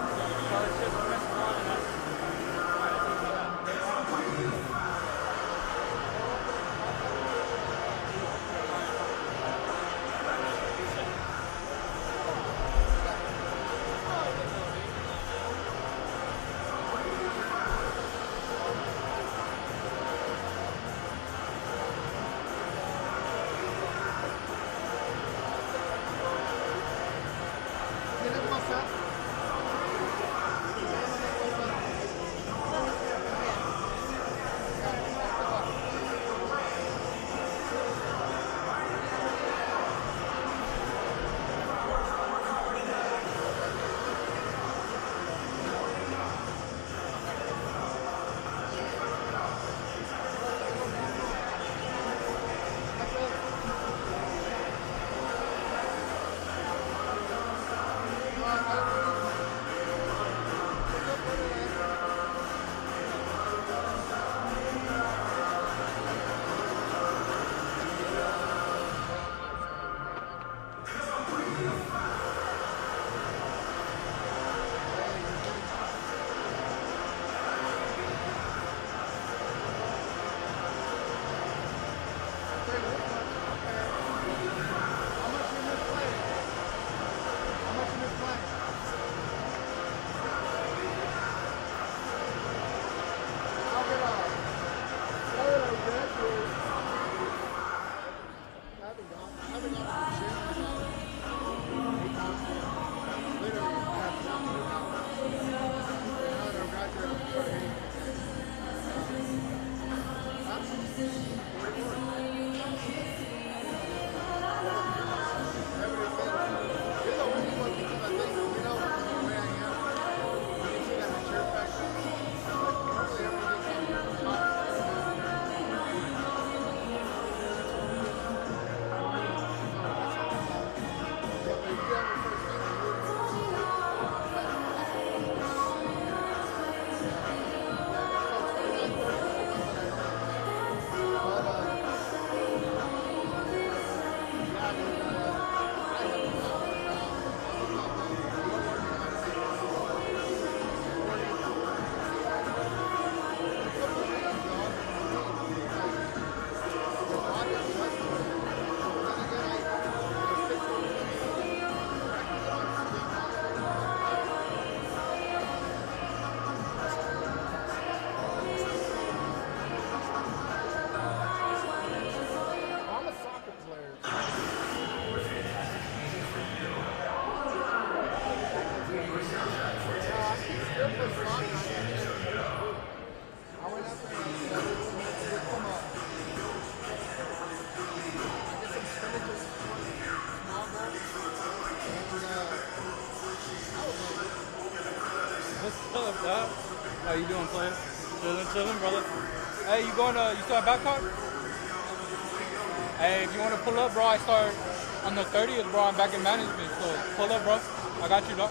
How you doing, player? Chilling, brother. Hey, you still at Babcock? Hey, if you want to pull up, bro, I start on the 30th, bro. I'm back in management, so pull up, bro. I got you, dog.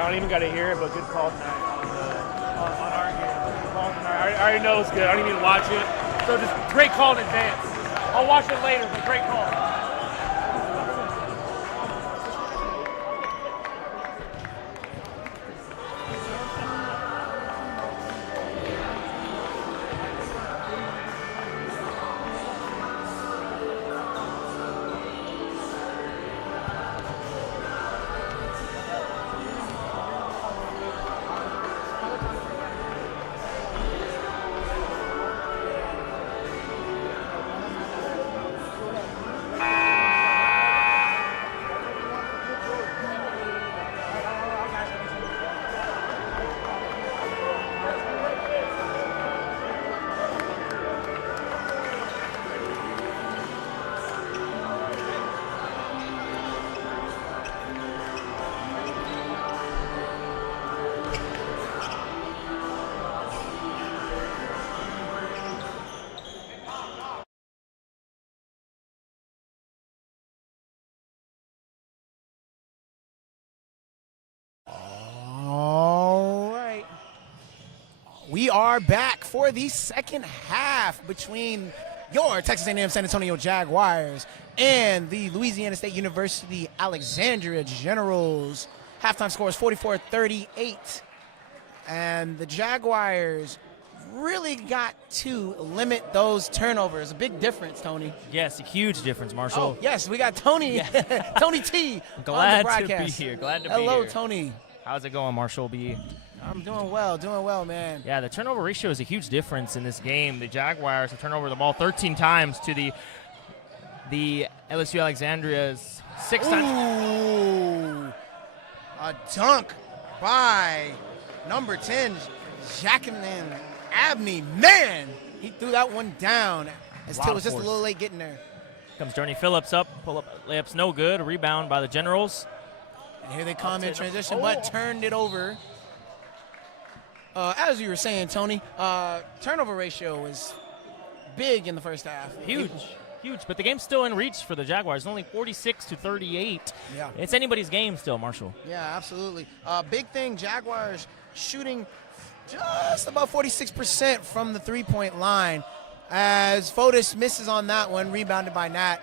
I don't even got to hear it, but good call tonight on our game. Good call tonight. I already know it's good. I don't even need to watch it. So just great call in advance. I'll watch it later, but great call. We are back for the second half between your Texas A&M San Antonio Jaguars and the Louisiana State University Alexandria Generals. Halftime score is 44-38. And the Jaguars really got to limit those turnovers. A big difference, Tony. Yes, a huge difference, Marshall. Oh, yes, we got Tony, Tony T Glad on the to broadcast. be here. Glad to be Hello, here. Tony. How's it going, Marshall B? I'm doing well, man. Yeah, the turnover ratio is a huge difference in this game. The Jaguars have turned over the ball 13 times to the LSU Alexandria's 6 times. Ooh, a dunk by number 10, Jacqueline Abney. Man, he threw that one down as Till was just a little late getting there. Comes Journey Phillips up. Pull up, layup's no good. A rebound by the Generals. And here they come in transition, but turned it over. As you were saying, Tony, turnover ratio was big in the first half. Huge, but the game's still in reach for the Jaguars. Only 46-38. Yeah. It's anybody's game still, Marshall. Yeah, absolutely. Big thing, Jaguars shooting just about 46% from the three-point line as Fotis misses on that one, rebounded by Nat.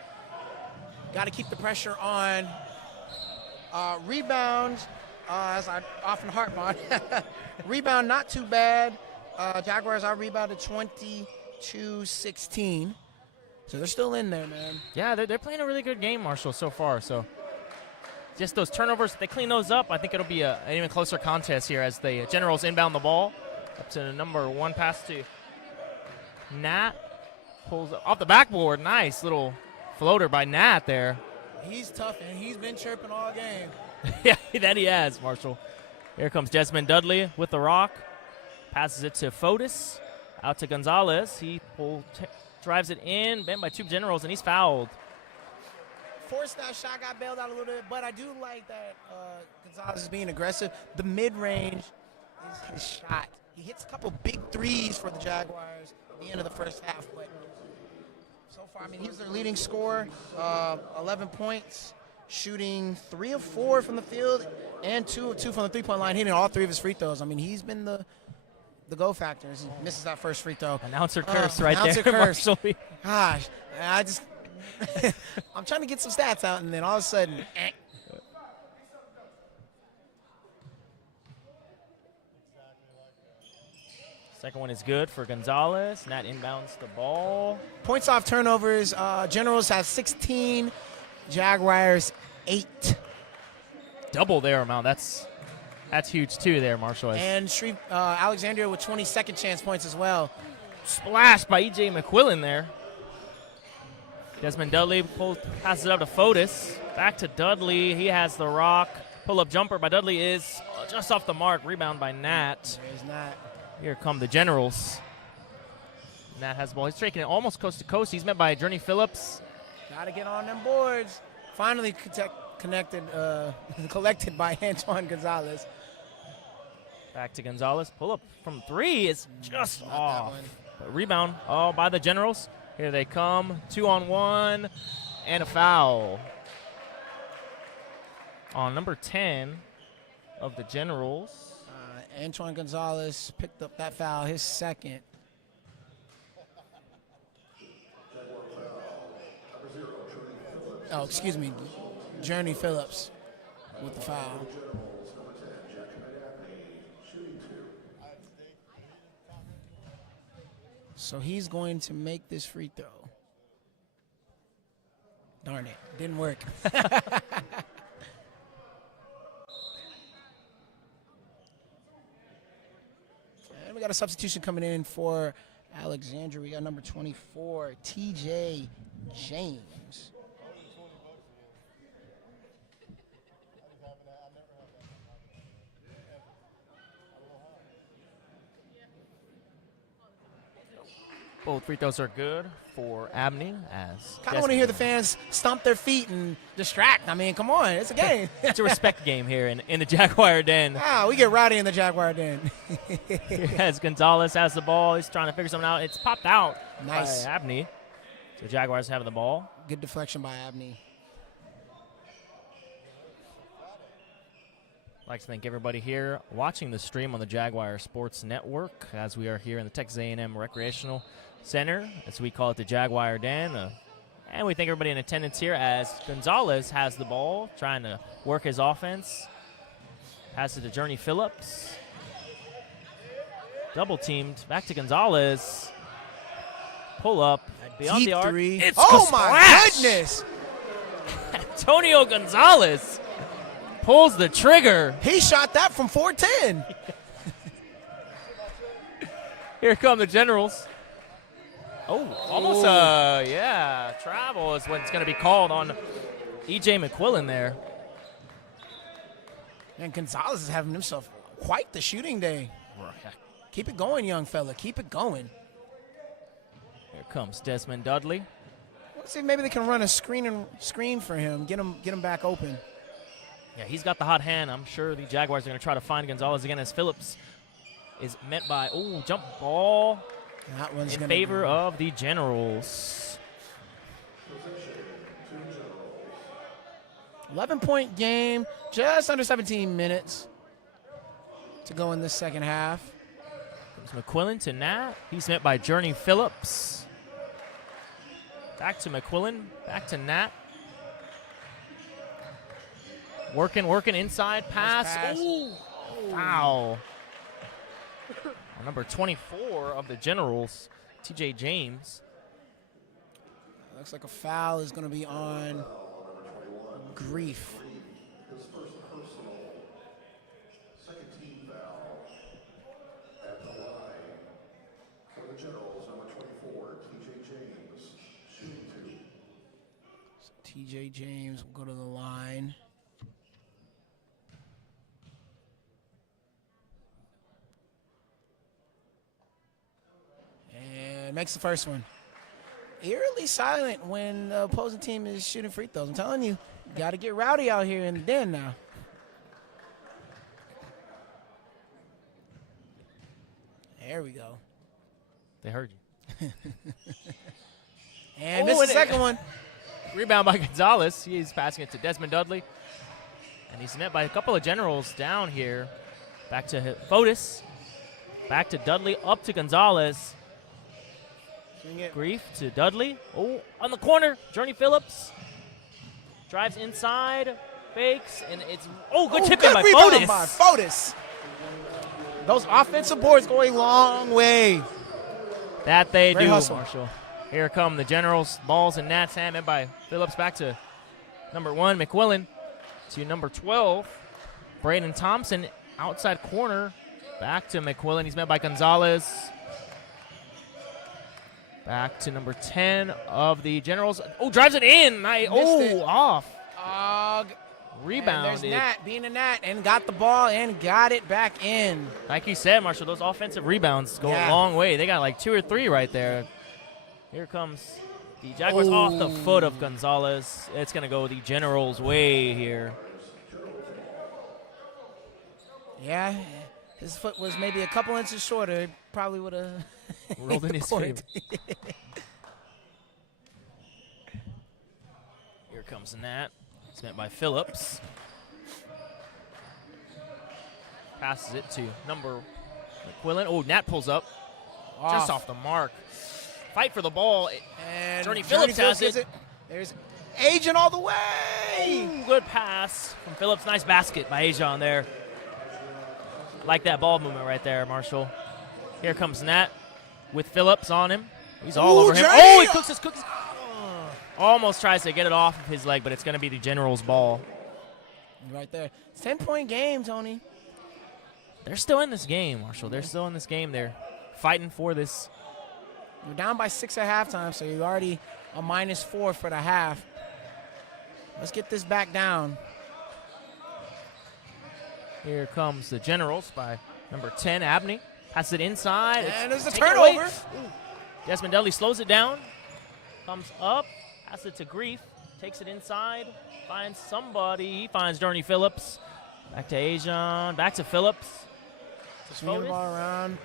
Got to keep the pressure on. Rebounds, as I often harp on. Rebound, not too bad. Jaguars are rebounded 22-16. So they're still in there, man. Yeah, they're playing a really good game, Marshall, so far. So just those turnovers, if they clean those up, I think it'll be an even closer contest here as the Generals inbound the ball. Up to the number 1 pass to Nat. Pulls off the backboard. Nice little floater by Nat there. He's tough, and he's been chirping all game. Yeah, that he has, Marshall. Here comes Desmond Dudley with the rock. Passes it to Fotis. Out to Gonzalez. He drives it in. Bent by 2 Generals, and he's fouled. Forced that shot, got bailed out a little bit, but I do like that Gonzalez is being aggressive. The mid-range is his shot. He hits a couple big threes for the Jaguars at the end of the first half, but so far, I mean, he was their leading scorer, 11 points, shooting 3 of 4 from the field and 2 of 2 from the three-point line, hitting all 3 of his free throws. I mean, he's been the go factor as he misses that first free throw. Announcer curse right announcer there, curse. Marshall. Gosh, I just I'm trying to get some stats out, and then all of a sudden, Second one is good for Gonzalez. Nat inbounds the ball. Points off turnovers. Generals have 16. Jaguars 8. Double their amount. That's huge too there, Marshall. And Alexandria with 20 second chance points as well. Splashed by E.J. McQuillan there. Desmond Dudley passes it up to Fotis. Back to Dudley. He has the rock. Pull-up jumper by Dudley is just off the mark. Rebound by Nat. There's Nat. Here come the Generals. Nat has the ball. He's taking it almost coast to coast. He's met by Journey Phillips. Got to get on them boards. Finally collected by Antoine Gonzalez. Back to Gonzalez. Pull-up from 3 is just off. Rebound by the Generals. Here they come. 2-on-1 and a foul on number 10. of the Generals. Antoine Gonzalez picked up that foul, his second. Oh, excuse me, Journey Phillips with the foul. So he's going to make this free throw. Darn it, didn't work. And we got a substitution coming in for Alexandria. We got number 24, TJ James. Both free throws are good for Abney. As Kind of want to hear the fans stomp their feet and distract. I mean, come on, it's a game. It's a respect game here in the Jaguar Den. We get rowdy in the Jaguar Den. As Gonzalez has the ball, he's trying to figure something out. It's popped out Nice. by Abney. So Jaguars having the ball. Good deflection by Abney. I'd like to thank everybody here watching the stream on the Jaguar Sports Network as we are here in the Texas A&M Recreational Center, as we call it the Jaguar Den. And we thank everybody in attendance here as Gonzalez has the ball, trying to work his offense. Passes to Journey Phillips. Double teamed. Back to Gonzalez. Pull up. Beyond Deep the arc. three. It's Oh, my splash! goodness. Antonio Gonzalez pulls the trigger. He shot that from 410. Here come the Generals. Oh, almost travel is what's going to be called on E.J. McQuillan there. And Gonzalez is having himself quite the shooting day. Keep it going, young fella. Keep it going. Here comes Desmond Dudley. Let's see if maybe they can run a screen for him. Get him back open. Yeah, he's got the hot hand. I'm sure the Jaguars are going to try to find Gonzalez again as Phillips is met by, jump ball That one's in gonna favor go. of the Generals. 11-point game, just under 17 minutes to go in this second half. Comes McQuillan to Nat. He's met by Journey Phillips. Back to McQuillan. Back to Nat. Working inside pass. pass. Ooh, foul. Number 24 of the Generals, TJ James. Looks like a foul is going to be on Grief. His first personal second team foul at the line for the Generals, number 24, TJ James, shooting 2. So TJ James will go to the line. And makes the first one. Eerily silent when the opposing team is shooting free throws. I'm telling you, got to get rowdy out here in the den now. There we go. They heard you. And missed the second one. Rebound by Gonzalez. He's passing it to Desmond Dudley. And he's met by a couple of Generals down here. Back to Fotis. Back to Dudley. Up to Gonzalez. Grief to Dudley. Oh, on the corner. Journey Phillips. Drives inside. Fakes. And it's, good tip in by rebound Fotis. by Fotis. Those offensive boards go a long way. That they Great do, hustle. Marshall. Here come the Generals. Balls in Nat's hand, met by Phillips. Back to number 1, McQuillan. To number 12, Braden Thompson. Outside corner. Back to McQuillan. He's met by Gonzalez. Back to number 10 of the Generals. Oh, drives it in. Off. Rebounded. There's Nat being a Nat and got the ball and got it back in. Like you said, Marshall, those offensive rebounds go Yeah. a long way. They got like 2 or 3 right there. Here comes the Jaguars off the foot of Gonzalez. It's going to go the Generals' way here. Yeah, his foot was maybe a couple inches shorter. He probably would have Rolled in his favor. Here comes Nat. It's met by Phillips. Passes it to number McQuillan. Oh, Nat pulls up. Just off the mark. Fight for the ball. And Journey Phillips has gets it. There's Agent all the way. Ooh, good pass from Phillips. Nice basket by Ajon there. Like that ball movement right there, Marshall. Here comes Nat with Phillips on him. He's all over him. Journey. Oh, he cooks his cookies. Almost tries to get it off of his leg, but it's going to be the Generals' ball. Right there. 10-point game, Tony. They're still in this game, Marshall. They're still in this game. They're fighting for this. You're down by 6 at halftime, so you're already a -4 for the half. Let's get this back down. Here comes the Generals by number 10, Abney. Passes it inside. And there's a taken turnover. away. Desmond Dudley slows it down. Comes up. Passes it to Grief. Takes it inside. Finds somebody. He finds Journey Phillips. Back to Ajon. Back to Phillips. Swing the ball around.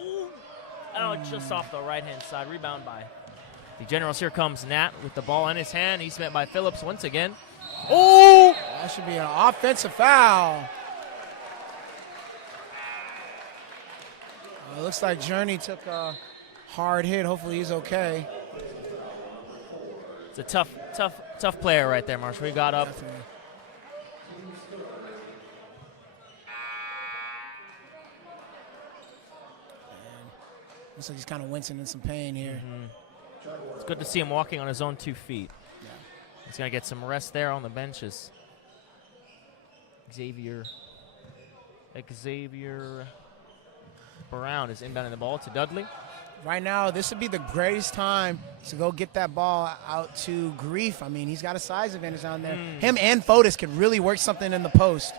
Ooh. Oh, just off the right-hand side. Rebound by the Generals. Here comes Nat with the ball in his hand. He's met by Phillips once again. Oh! That should be an offensive foul. It looks like Journey took a hard hit. Hopefully he's okay. It's a tough player right there, Marshall. He got up. Definitely. Looks like he's kind of wincing in some pain here. It's good to see him walking on his own 2 feet. Yeah. He's going to get some rest there on the benches. Xavier Brown is inbounding the ball to Dudley. Right now, this would be the greatest time to go get that ball out to Grief. I mean, he's got a size advantage down there. Him and Fotis could really work something in the post.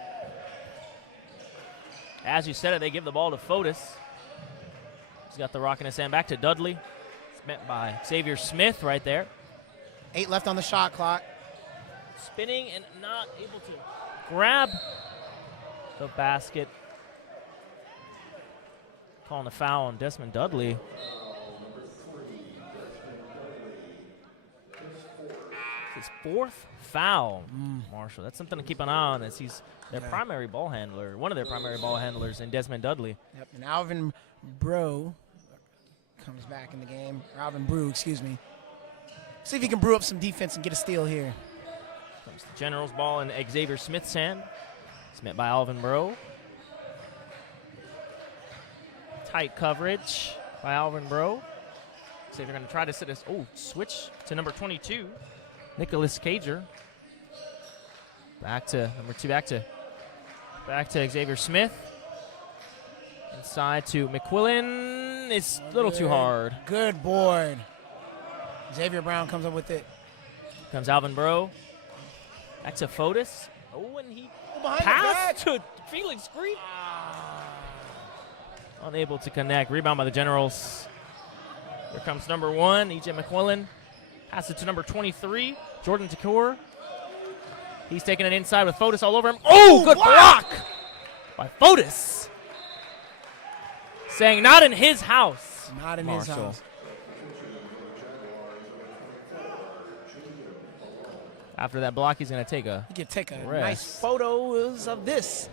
As you said it, they give the ball to Fotis. He's got the rock in his hand. Back to Dudley. It's met by Xavier Smith right there. 8 left on the shot clock. Spinning and not able to grab the basket. Calling a foul on Desmond Dudley. It's his 4th foul, Marshall. That's something to keep an eye on as he's their primary ball handler, one of their primary ball handlers in Desmond Dudley. Yep, and Alvin Brew comes back in the game. Or Alvin Brew, excuse me. See if he can brew up some defense and get a steal here. Comes the Generals ball in Xavier Smith's hand. It's met by Alvin Brew. Tight coverage by Alvin Brew. So they're going to try to sit us. Oh, switch to number 22, Nicholas Cager. Back to number 2. Back to Xavier Smith. Inside to McQuillan. It's a little too hard. Good board. Xavier Brown comes up with it. Comes Alvin Brew. Back to Fotis. Oh, and he Behind passed to Felix Grief. Unable to connect. Rebound by the Generals. Here comes number 1, E.J. McQuillan. Pass it to number 23, Jordan Takur. He's taking it inside with Fotis all over him. Oh, good block by Fotis. Saying not in his house. Not in his house. After that block, he's going to take a He can take a rest. nice photos of this.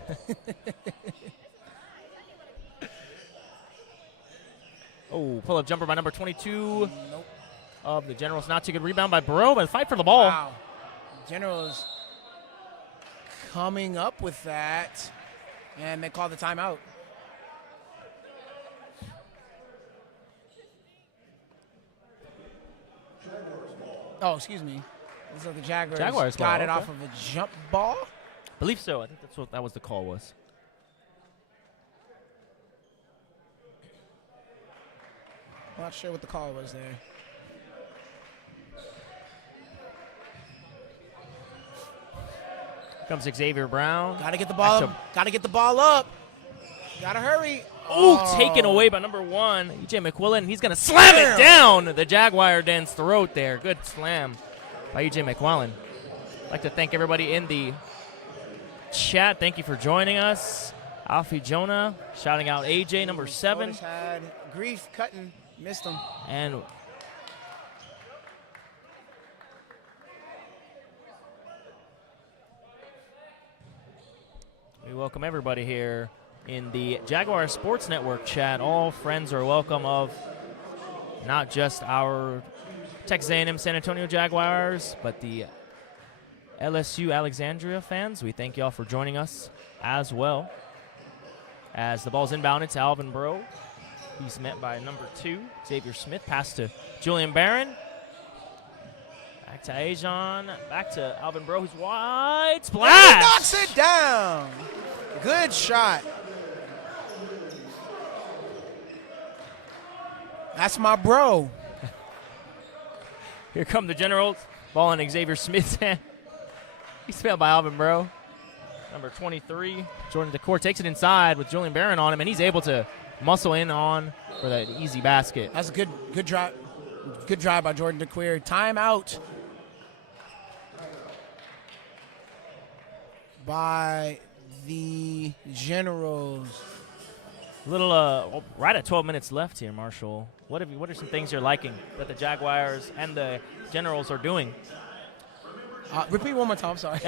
Oh, pull-up jumper by number 22 Nope. of the Generals. Not too good rebound by Burrow, but fight for the ball. Wow. Generals coming up with that, and they call the timeout. Oh, excuse me. So the Jaguars got ball, it off of a jump ball. Believe so. I think that's what that was the call was. I'm not sure what the call was there. Comes Xavier Brown. Got to get the ball up. Got to get the ball up. Got to hurry. Oh, taken away by number 1, E.J. McQuillan. He's going to slam it down the Jaguar den's throat there. Good slam by E.J. McQuillan. I'd like to thank everybody in the chat. Thank you for joining us. Alfie Jonah shouting out A.J. number 7. Otis had Grief cutting, missed him. And we welcome everybody here in the Jaguar Sports Network chat. All friends are welcome of not just our Texas A&M San Antonio Jaguars, but the LSU Alexandria fans. We thank y'all for joining us as well. As the ball's inbounded to Alvin Breaux. He's met by number 2, Xavier Smith. Pass to Julian Barron. Back to Ajon. Back to Alvin Breaux, who's wide. Splash! He knocks it down. Good shot. That's my bro. Here come the Generals. Ball in Xavier Smith's hand. He's failed by Alvin Breaux. Number 23, Jordan DeCour takes it inside with Julian Barron on him, and he's able to muscle in on for that easy basket. That's a good drive. Good drive by Jordan DeCour. Timeout by the Generals. Little right at 12 minutes left here, Marshall. What are some things you're liking that the Jaguars and the Generals are doing? Repeat one more time. Sorry.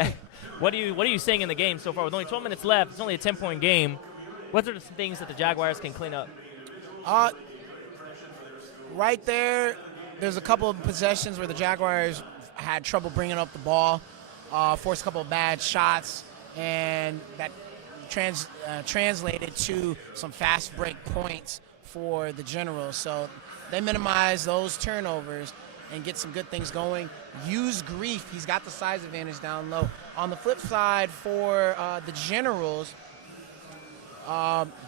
What are you seeing in the game so far? With only 12 minutes left, it's only a 10-point game. What are some things that the Jaguars can clean up? Right there's a couple of possessions where the Jaguars had trouble bringing up the ball, forced a couple of bad shots, and that translated to some fast break points for the Generals. So they minimize those turnovers and get some good things going. Use Grief. He's got the size advantage down low. On the flip side for the Generals,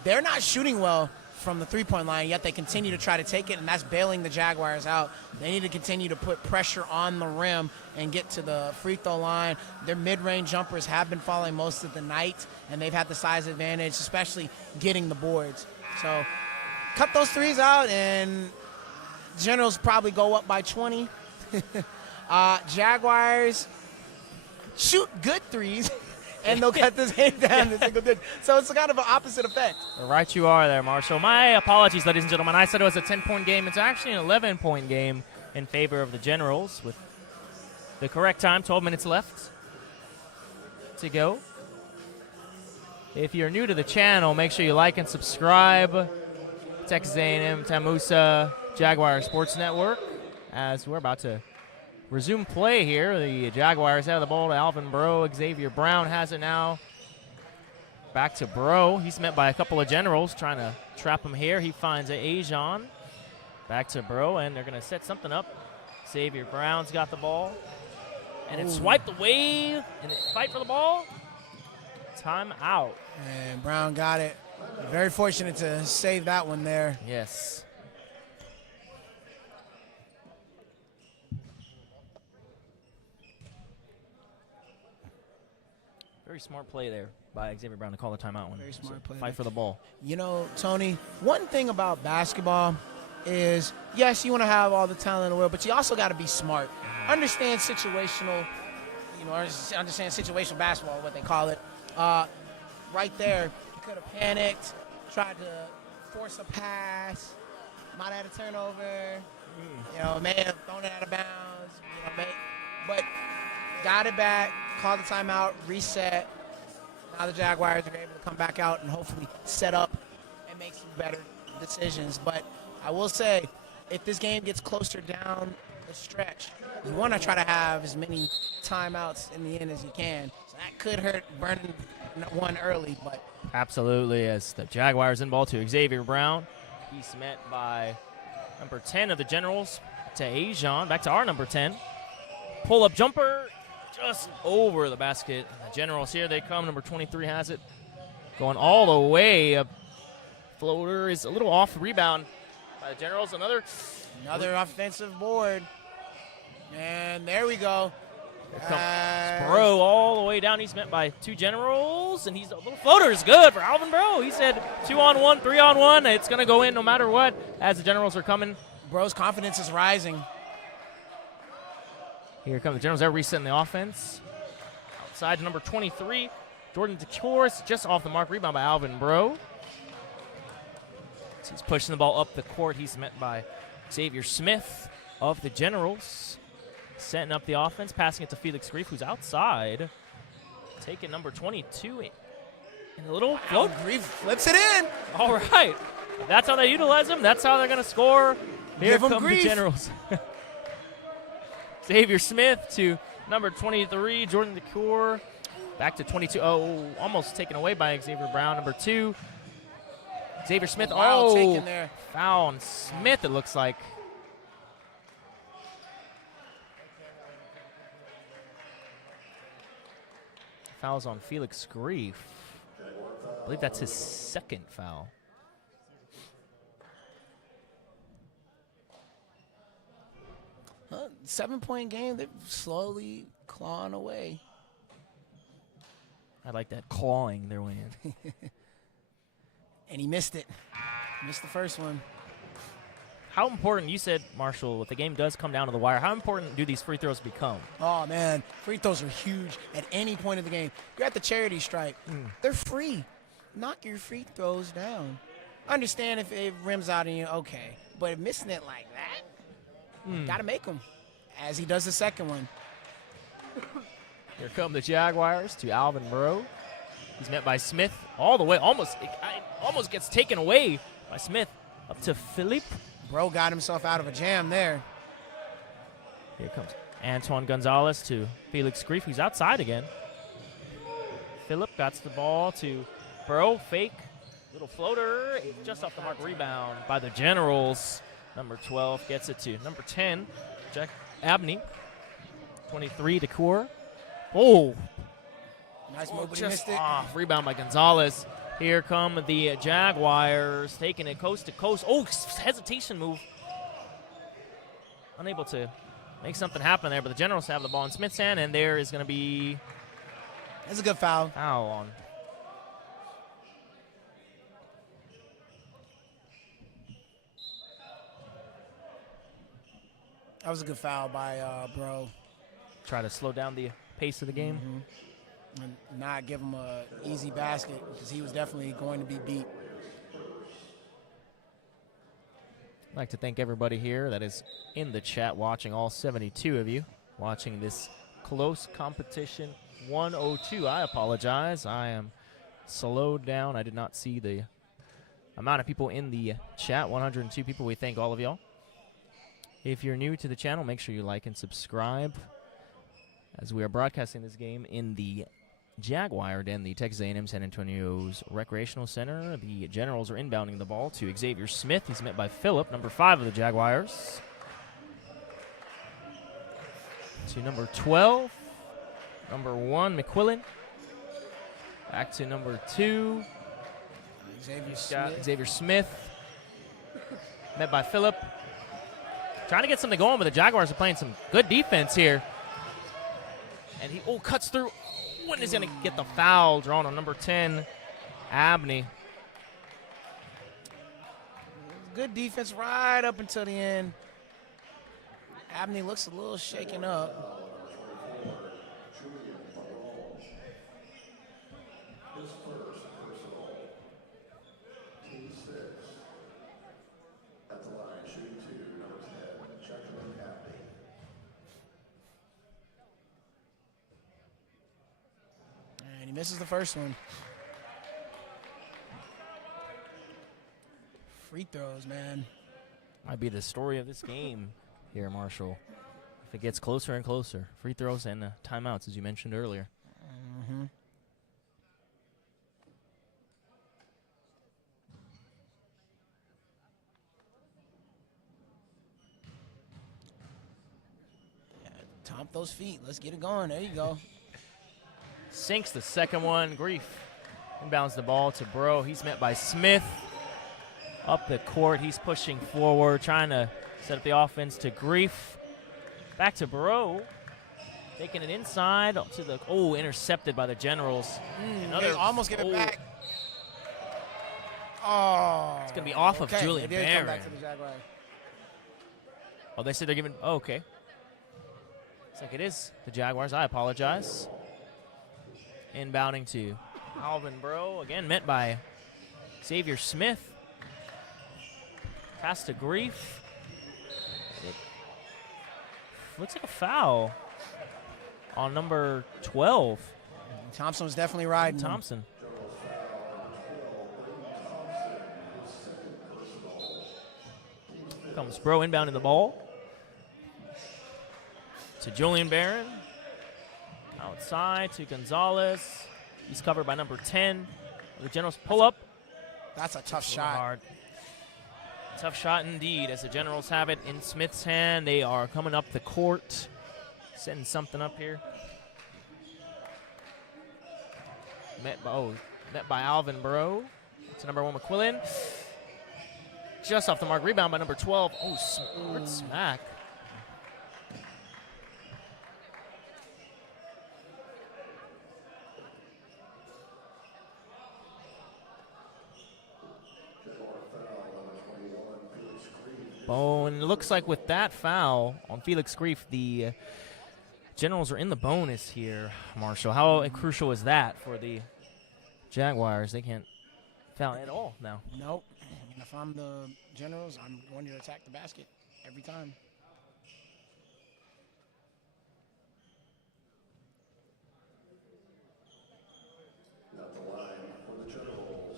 they're not shooting well from the three-point line, yet they continue to try to take it, and that's bailing the Jaguars out. They need to continue to put pressure on the rim and get to the free throw line. Their mid-range jumpers have been falling most of the night, and they've had the size advantage, especially getting the boards. So cut those threes out, and Generals probably go up by 20. Jaguars shoot good threes, and they'll cut this game down to single digit. So it's kind of an opposite effect. Right you are there, Marshall. My apologies, ladies and gentlemen. I said it was a 10-point game. It's actually an 11-point game in favor of the Generals with the correct time, 12 minutes left to go. If you're new to the channel, make sure you like and subscribe. Texas A&M, TAMUSA, Jaguar Sports Network, as we're about to resume play here. The Jaguars have the ball to Alvin Breaux. Xavier Brown has it now. Back to Breaux. He's met by a couple of Generals trying to trap him here. He finds Ajon. Back to Breaux, and they're going to set something up. Xavier Brown's got the ball. And it's swiped away. And they fight for the ball. Time out. And Brown got it. Very fortunate to save that one there. Yes. Very smart play there by Xavier Brown to call the timeout one. Very smart play. Fight for the ball. You know, Tony, one thing about basketball is, yes, you want to have all the talent in the world, but you also got to be smart. Understand situational, understand situational basketball, what they call it. Right there, you could have panicked, tried to force a pass, might have had a turnover, may have thrown it out of bounds, but got it back, called the timeout, reset. Now the Jaguars are able to come back out and hopefully set up and make some better decisions. But I will say, if this game gets closer down the stretch, you want to try to have as many timeouts in the end as you can. So that could hurt burning one early, but absolutely, as the Jaguars in ball to Xavier Brown. He's met by number 10 of the Generals to Ajon. Back to our number 10. Pull-up jumper just over the basket. The Generals, here they come. Number 23 has it. Going all the way. A floater is a little off rebound by the Generals. Another offensive board. And there we go. Breaux all the way down. He's met by two Generals, and a little floater is good for Alvin Breaux. He said 2-on-1, 3-on-1. It's going to go in no matter what as the Generals are coming. Breaux's confidence is rising. Here come the Generals. They're resetting the offense. Outside to number 23, Jordan DeCour, just off the mark. Rebound by Alvin Breaux. He's pushing the ball up the court. He's met by Xavier Smith of the Generals. Setting up the offense, passing it to Felix Grief, who's outside. Taking number 22 And a little float. Grief flips it in. All right. That's how they utilize him. That's how they're going to score. Here Give 'em come the grief. Generals. Xavier Smith to number 23, Jordan DeCour. Back to 22. Oh, almost taken away by Xavier Brown, number 2. Xavier Smith. Wild taken there. Foul on Smith, it looks like. Fouls on Felix Grief. I believe that's his second foul. Huh, 7-point game. They're slowly clawing away. I like that, clawing their way in. And he missed it. Missed the first one. How important, you said, Marshall, if the game does come down to the wire, how important do these free throws become? Oh, man. Free throws are huge at any point of the game. You're at the charity stripe. They're free. Knock your free throws down. Understand if it rims out on you, okay. But missing it like that, got to make them. As he does the second one. Here come the Jaguars to Alvin Moreau. He's met by Smith all the way. Almost gets taken away by Smith. Up to Philippe. Bro got himself out of a jam there. Here comes Antoine Gonzalez to Felix Grief. He's outside again. Phillip got the ball to Bro. Fake. Little floater. Just off the mark. Rebound by the Generals. Number 12 gets it to number 10, Jack Abney. 23, DeCour. Oh. Nice move, but he Just missed it. off. Rebound by Gonzalez. Here come the Jaguars, taking it coast to coast. Oh, hesitation move. Unable to make something happen there, but the Generals have the ball in Smith's hand, and there is going to be... That's a good foul. Foul on... That was a good foul by Bro. Try to slow down the pace of the game. And not give him an easy basket because he was definitely going to be beat. I'd like to thank everybody here that is in the chat watching, all 72 of you watching this close competition 102. I apologize. I am slowed down. I did not see the amount of people in the chat. 102 people. We thank all of y'all. If you're new to the channel, make sure you like and subscribe as we are broadcasting this game in the Jaguar Den, the Texas A&M San Antonio's Recreational Center. The Generals are inbounding the ball to Xavier Smith. He's met by Phillip, number 5 of the Jaguars. To number 12, number 1, McQuillan. Back to number 2, Xavier Smith. Met by Phillip. Trying to get something going, but the Jaguars are playing some good defense here. And he cuts through. When is going to get the foul drawn on number 10, Abney. Good defense right up until the end. Abney looks a little shaken up. His first personal. Team 6. At the line, shooting 2, number 10, Jacqueline Abney. And he misses the first one. Free throws, man. Might be the story of this game here, Marshall. If it gets closer and closer. Free throws and timeouts, as you mentioned earlier. Yeah, top those feet. Let's get it going. There you go. Sinks the second one. Grief inbounds the ball to Bro. He's met by Smith. Up the court. He's pushing forward, trying to set up the offense to Grief. Back to Bro. Taking it inside up to the... Oh, intercepted by the Generals. They almost get it back. Oh. It's going to be off of Julian They did Barron. come back to the Jaguars. Oh, they said they're giving... Oh, okay. Looks like it is the Jaguars. I apologize. Inbounding to Alvin Bro. Again, met by Xavier Smith. Pass to Grief. It looks like a foul on number 12. Thompson was definitely riding. Thompson. Comes Bro inbound in the ball. To Julian Barron. Outside to Gonzalez. He's covered by number 10. The Generals pull up. That's a tough shot. Hard. Tough shot indeed, as the Generals have it in Smith's hand. They are coming up the court, setting something up here. Met by Alvin Bro. It's number 1 McQuillan. Just off the mark, rebound by number 12. Oh, smart smack. Oh, and it looks like with that foul on Felix Grief, the Generals are in the bonus here, Marshall. How crucial is that for the Jaguars? They can't foul at all now. Nope. And if I'm the Generals, I'm going to attack the basket every time. At the line for the Generals,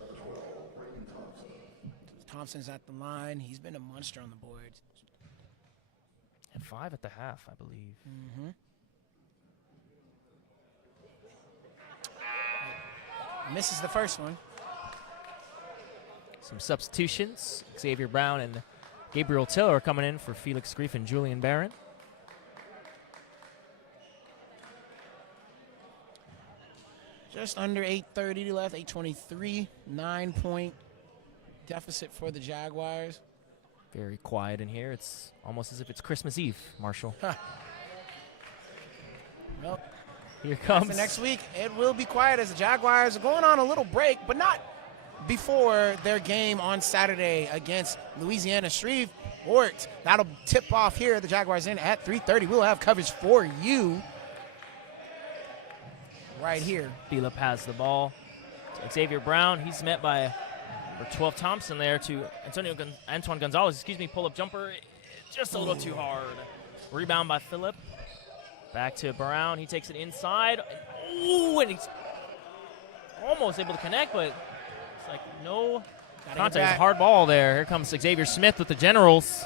number 12, Brayden Thompson. Thompson's at the line. He's been a monster on the boards. And 5 at the half, I believe. Mm-hmm. Misses the first one. Some substitutions. Xavier Brown and Gabriel Tiller are coming in for Felix Grief and Julian Barron. Just under 8:30 left, 8:23, 9-point deficit for the Jaguars. Very quiet in here. It's almost as if it's Christmas Eve, Marshall. Well, here comes. For next week, it will be quiet as the Jaguars are going on a little break, but not before their game on Saturday against Louisiana Shreveport. That'll tip off here at the Jaguars Inn at 3:30. We'll have coverage for you right here. Philip has the ball. Xavier Brown, he's met by number 12 Thompson there to Antoine Gonzalez, pull-up jumper, just a little too hard. Rebound by Philip. Back to Brown, he takes it inside. Ooh, and he's almost able to connect, but it's like no contact. Hard ball there. Here comes Xavier Smith with the Generals.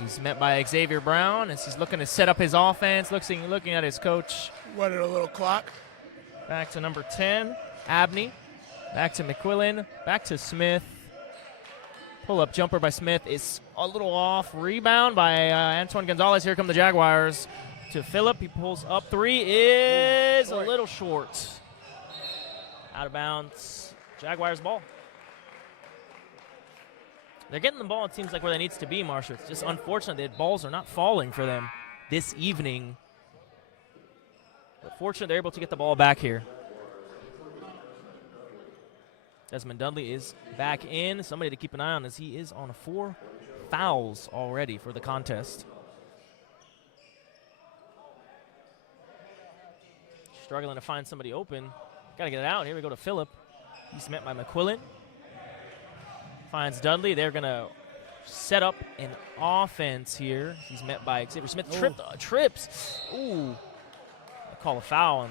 He's met by Xavier Brown as he's looking to set up his offense, looking at his coach. Running a little clock. Back to number 10, Abney. Back to McQuillan. Back to Smith. Pull-up jumper by Smith is a little off. Rebound by Antoine Gonzalez. Here come the Jaguars. To Phillip. He pulls up. 3 is a little short. Out of bounds. Jaguars ball. They're getting the ball, it seems like, where they needs to be, Marshall. It's just unfortunate that balls are not falling for them this evening. But fortunate they're able to get the ball back here. Desmond Dudley is back in. Somebody to keep an eye on as he is on 4 fouls already for the contest. Struggling to find somebody open. Got to get it out. Here we go to Phillip. He's met by McQuillan. Finds Dudley. They're going to set up an offense here. He's met by Xavier Smith. Trips. Ooh. I call a foul on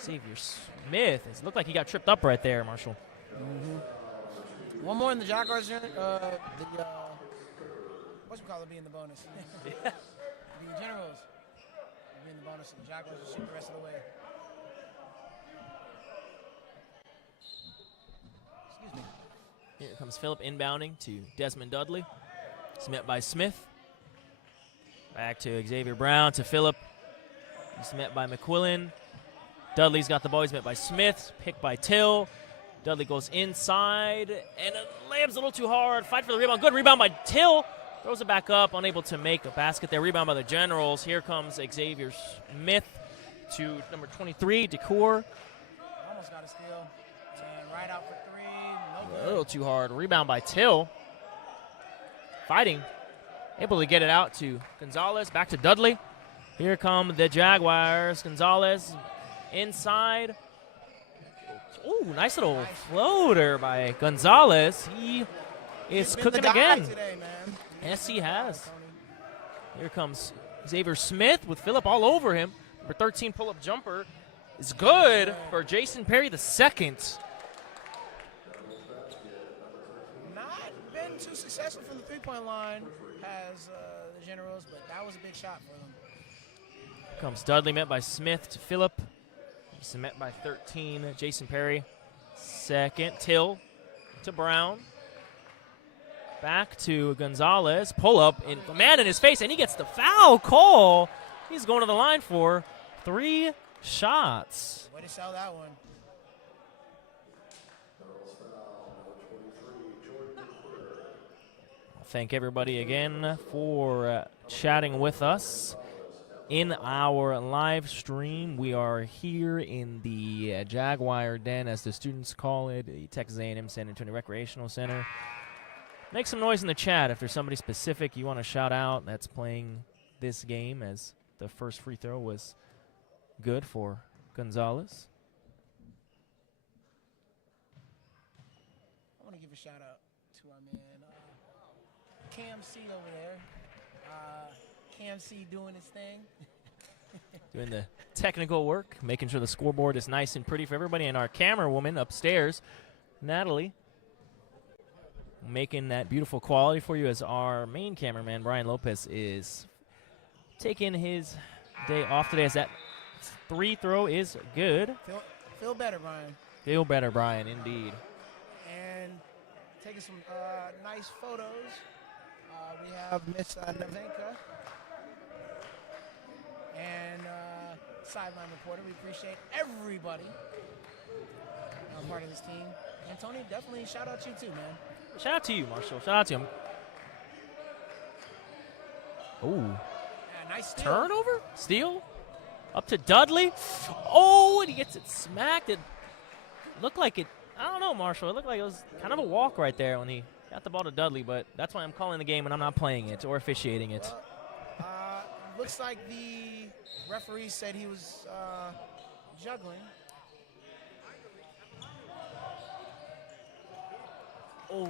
Xavier Smith. It looked like he got tripped up right there, Marshall. Mm-hmm. One more in the Jaguars unit. What's we call it being the bonus? The Generals being the bonus, and the Jaguars will shoot the rest of the way. Excuse me. Here comes Phillip inbounding to Desmond Dudley. He's met by Smith. Back to Xavier Brown to Phillip. He's met by McQuillan. Dudley's got the ball. He's met by Smith. Picked by Till. Dudley goes inside, and it lands a little too hard. Fight for the rebound. Good rebound by Till. Throws it back up, unable to make a basket there. Rebound by the Generals. Here comes Xavier Smith to number 23, Decour. Almost got a steal. And right out for 3. No good. A little too hard. Rebound by Till. Fighting. Able to get it out to Gonzalez. Back to Dudley. Here come the Jaguars. Gonzalez inside. Ooh, nice little floater by Gonzalez. He is cooking again. Today, man. Yes, he has. Here comes Xavier Smith with Phillip all over him. Number 13 pull-up jumper is good for Jason Perry the second. Not been too successful from the three-point line as the Generals, but that was a big shot for them. Comes Dudley, met by Smith to Phillip. He's met by 13, Jason Perry. Second, Till to Brown. Back to Gonzalez. Pull up, in, man in his face, and he gets the foul call. He's going to the line for 3 shots. Way to sell that one. Thank everybody again for chatting with us in our live stream. We are here in the Jaguar Den, as the students call it, the Texas A&M San Antonio Recreational Center. Make some noise in the chat if there's somebody specific you want to shout out that's playing this game, as the first free throw was good for Gonzalez. I want to give a shout out to our man Cam C over there. Cam C doing his thing. Doing the technical work, making sure the scoreboard is nice and pretty for everybody. And our camera woman upstairs, Natalie, making that beautiful quality for you, as our main cameraman, Brian Lopez, is taking his day off today, as that free throw is good. Feel better, Brian. Feel better, Brian, indeed. And taking some nice photos. We have Miss Nevenka and sideline reporter. We appreciate everybody part of this team. And Tony, definitely shout out to you too, man. Shout out to you, Marshall. Shout out to him. Oh. Yeah, nice steal. Turnover? Steal? Up to Dudley. Oh, and he gets it smacked. It looked like it, I don't know, Marshall. It looked like it was kind of a walk right there when he got the ball to Dudley, but that's why I'm calling the game and I'm not playing it or officiating it. Looks like the referee said he was juggling. Oh,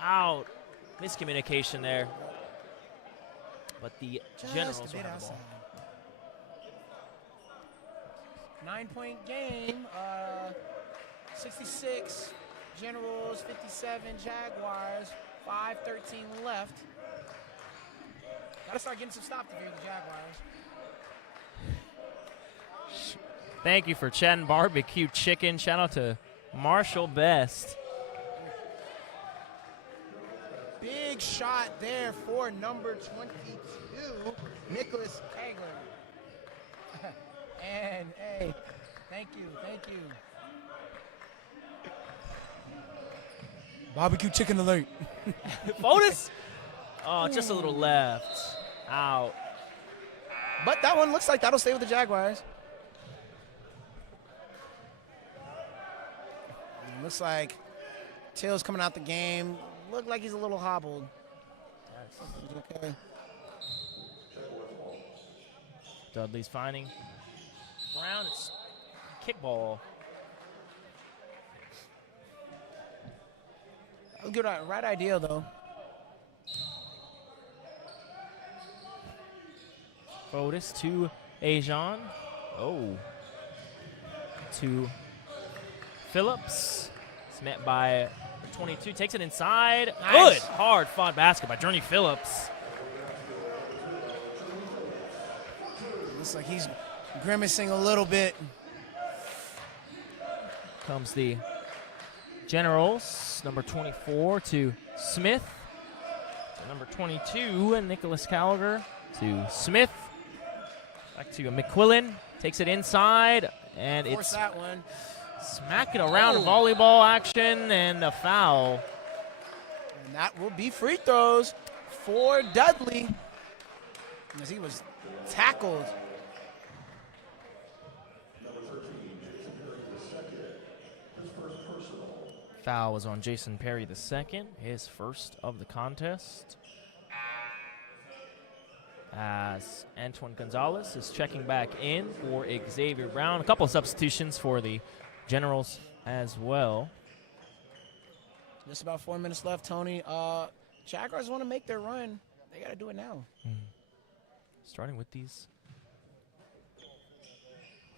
out. Miscommunication there. But the Generals will have the ball. 9-point game. 66 Generals, 57 Jaguars. 5:13 left. Got to start getting some stops here, the Jaguars. Thank you for chatting barbecue chicken. Shout out to Marshall Best. Big shot there for number 22, Nicholas Hagler. And, hey, thank you. Barbecue chicken alert. Bonus. Oh, just a little left. Out. But that one looks like that'll stay with the Jaguars. Looks like Till's coming out the game. Looked like he's a little hobbled. Okay. Dudley's finding Brown. It's kickball. Good, right idea though. Otis to Ajon. Oh. To Phillips. It's met by 22. Takes it inside. Nice. Good. Hard fought basket by Journey Phillips. Looks like he's grimacing a little bit. Comes the Generals. Number 24 to Smith. To number 22, and Nicholas Gallagher to Smith. Back to McQuillan. Takes it inside, and Force that one. Smacking around volleyball action, and a foul. And that will be free throws for Dudley, as he was tackled. Foul was on Jason Perry II, his first of the contest. As Antoine Gonzalez is checking back in for Xavier Brown. A couple of substitutions for the Generals as well. Just about 4 minutes left, Tony. Jaguars want to make their run. They got to do it now. Starting with these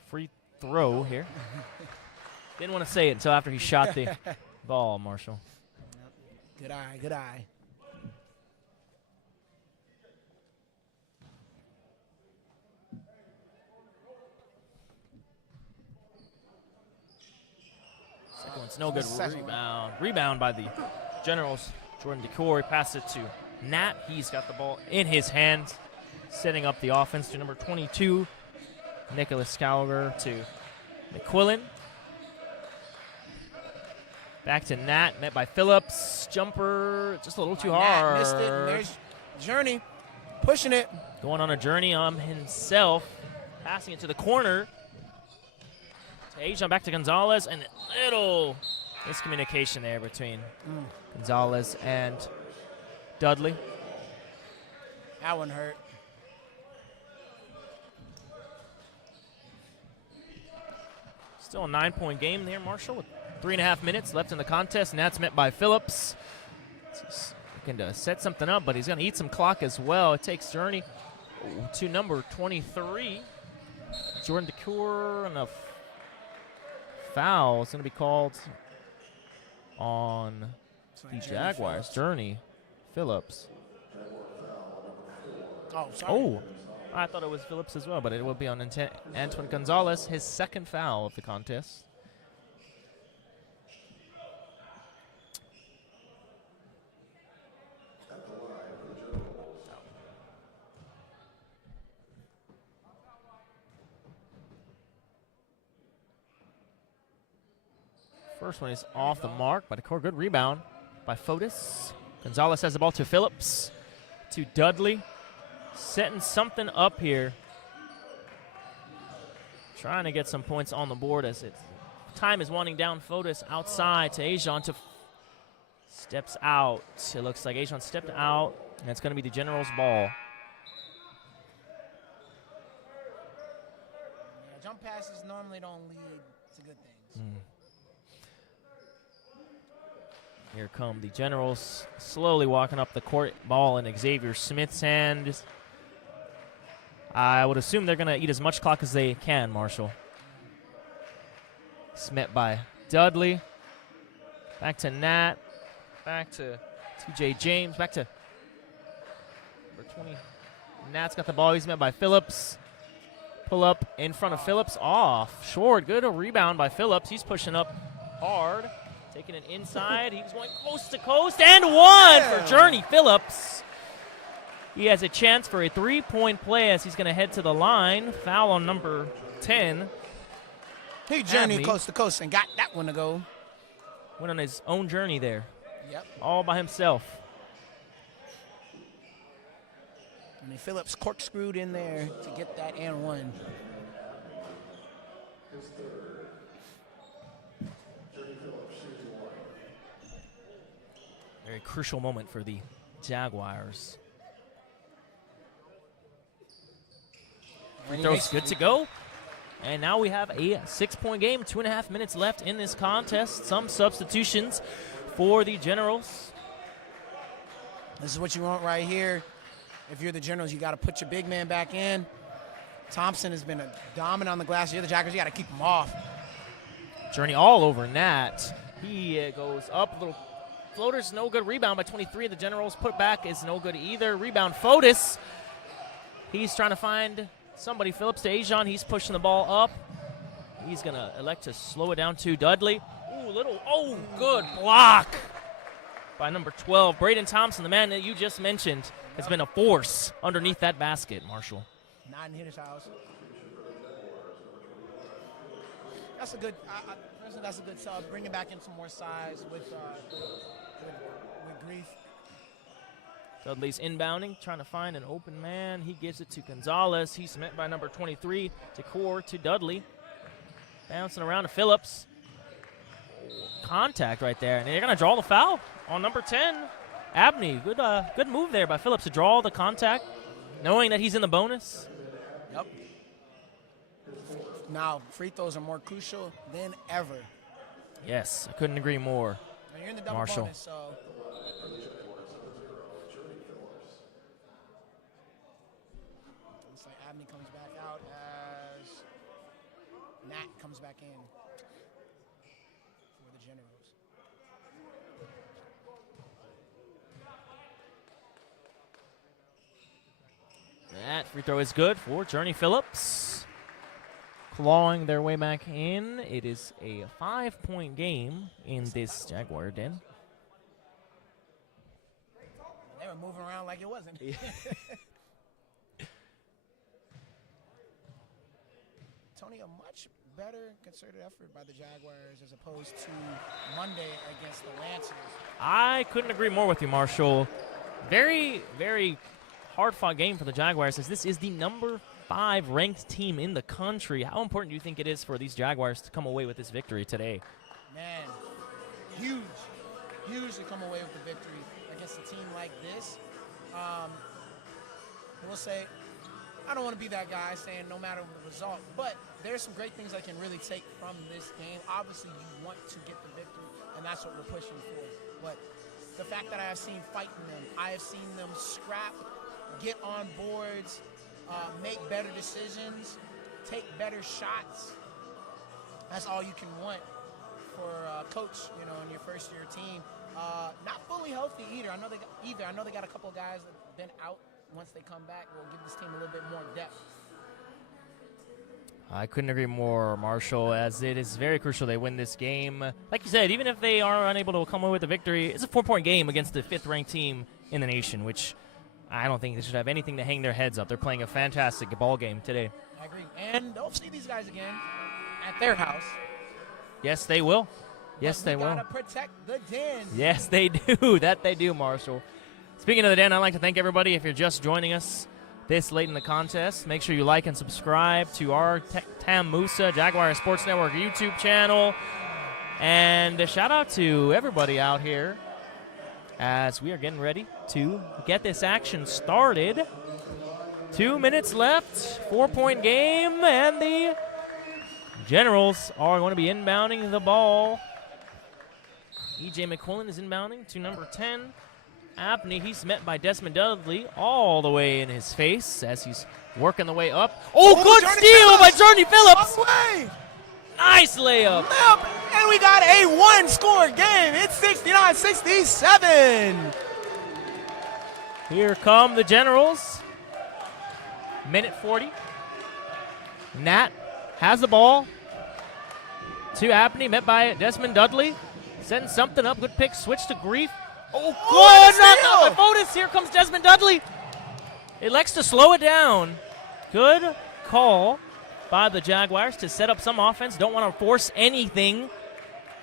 free throw Didn't want to say it until after he shot the ball, Marshall. Good eye, good eye. Second one's no good. Rebound by the Generals. Jordan DeCour passes it to Nat. He's got the ball in his hands, setting up the offense to number 22, Nicholas Cowger to McQuillan. Back to Nat, met by Phillips. Jumper, just a little too hard. Nat missed it, and there's Journey pushing it. Going on a journey on himself, passing it to the corner. To Ajon, back to Gonzalez, and a little miscommunication there between Gonzalez and Dudley. That one hurt. Still a 9-point game there, Marshall, with 3.5 minutes left in the contest. Nat's met by Phillips. He's looking to set something up, but he's going to eat some clock as well. It takes Journey to number 23. Jordan DeCour, and a foul is going to be called on the Jaguars. Journey, Phillips. Oh, sorry. Oh, I thought it was Phillips as well, but it will be on Antoine Gonzalez, his second foul of the contest. First one is off the mark by DeCour. Good rebound by Fotis. Gonzalez has the ball to Phillips, to Dudley. Setting something up here. Trying to get some points on the board as time is winding down. Fotis outside to Ajon to steps out. It looks like Ajon stepped out, and it's going to be the Generals' ball. Yeah, jump passes normally don't lead to good things. Here come the Generals, slowly walking up the court. Ball in Xavier Smith's hand. I would assume they're going to eat as much clock as they can, Marshall. Smith by Dudley. Back to Nat. Back to TJ James. Back to number 20. Nat's got the ball. He's met by Phillips. Pull up in front of Phillips. Off. Short. Good rebound by Phillips. He's pushing up hard. Taking it inside. He's going coast to coast. And one for Journey Phillips. He has a chance for a 3-point play as he's going to head to the line. Foul on number 10. He journeyed coast to coast and got that one to go. Went on his own journey there. Yep. All by himself. I mean, Phillips corkscrewed in there to get that and one. Very crucial moment for the Jaguars. Free throws good to go. And now we have a 6-point game, 2.5 minutes left in this contest. Some substitutions for the Generals. This is what you want right here. If you're the Generals, you got to put your big man back in. Thompson has been a dominant on the glass. You're the Jaguars, you got to keep him off. Journey all over Nat. He goes up, a little floater's no good. Rebound by 23. The Generals put back is no good either. Rebound Fotis. He's trying to find somebody. Phillips to Ajon. He's pushing the ball up. He's going to elect to slow it down to Dudley. Ooh, good block by number 12. Braden Thompson, the man that you just mentioned, has been a force underneath that basket, Marshall. Not in hitter's house. That's a good. That's a good sub. Bringing back in some more size with Grief. Dudley's inbounding, trying to find an open man. He gives it to Gonzalez. He's met by number 23, DeCour to Dudley. Bouncing around to Phillips. Contact right there, and they're going to draw the foul on number 10, Abney. Good move there by Phillips to draw the contact, knowing that he's in the bonus. Yep. Now, free throws are more crucial than ever. Yes, I couldn't agree more. You're in the double Marshall. bonus, so. Looks like Abney comes back out as Nat comes back in for the Generals. Free throw is good for Journey Phillips. Clawing their way back in. It is a 5-point game in this Jaguar den. They were moving around like it wasn't. Tony, a much better concerted effort by the Jaguars as opposed to Monday against the Lancers. I couldn't agree more with you, Marshall. Very, very hard-fought game for the Jaguars, as this is the number 5 ranked team in the country. How important do you think it is for these Jaguars to come away with this victory today? Man, huge to come away with the victory against a team like this. We'll say, I don't want to be that guy saying no matter the result, but there's some great things I can really take from this game. Obviously, you want to get the victory, and that's what we're pushing for. But the fact that I have seen fight in them, I have seen them scrap, get on boards, make better decisions, take better shots. That's all you can want for a coach, you know, in your first-year team. Not fully healthy either. I know they got a couple of guys that have been out. Once they come back, we'll give this team a little bit more depth. I couldn't agree more, Marshall, as it is very crucial they win this game. Like you said, even if they are unable to come away with a victory, it's a 4-point game against the 5th-ranked team in the nation, which I don't think they should have anything to hang their heads up. They're playing a fantastic ball game today. I agree. And they'll see these guys again at their house. Yes, they will. Yes, they will. Gotta protect the den. Yes, they do. That they do, Marshall. Speaking of the den, I'd like to thank everybody. If you're just joining us this late in the contest, make sure you like and subscribe to our TAMUSA Jaguar Sports Network YouTube channel. And a shout out to everybody out here as we are getting ready to get this action started. 2 minutes left, 4-point game, and the Generals are going to be inbounding the ball. E.J. McQuillan is inbounding to number 10. Abney, he's met by Desmond Dudley all the way in his face as he's working the way up. Oh, good steal by Journey Phillips. Nice layup. And we got a one-score game. It's 69-67. Here come the Generals. Minute 40. Nat has the ball. To Abney, met by Desmond Dudley. Setting something up. Good pick. Switch to Grief. Oh, good knocked out by Fotis. Here comes Desmond Dudley. Elects to slow it down. Good call by the Jaguars to set up some offense. Don't want to force anything.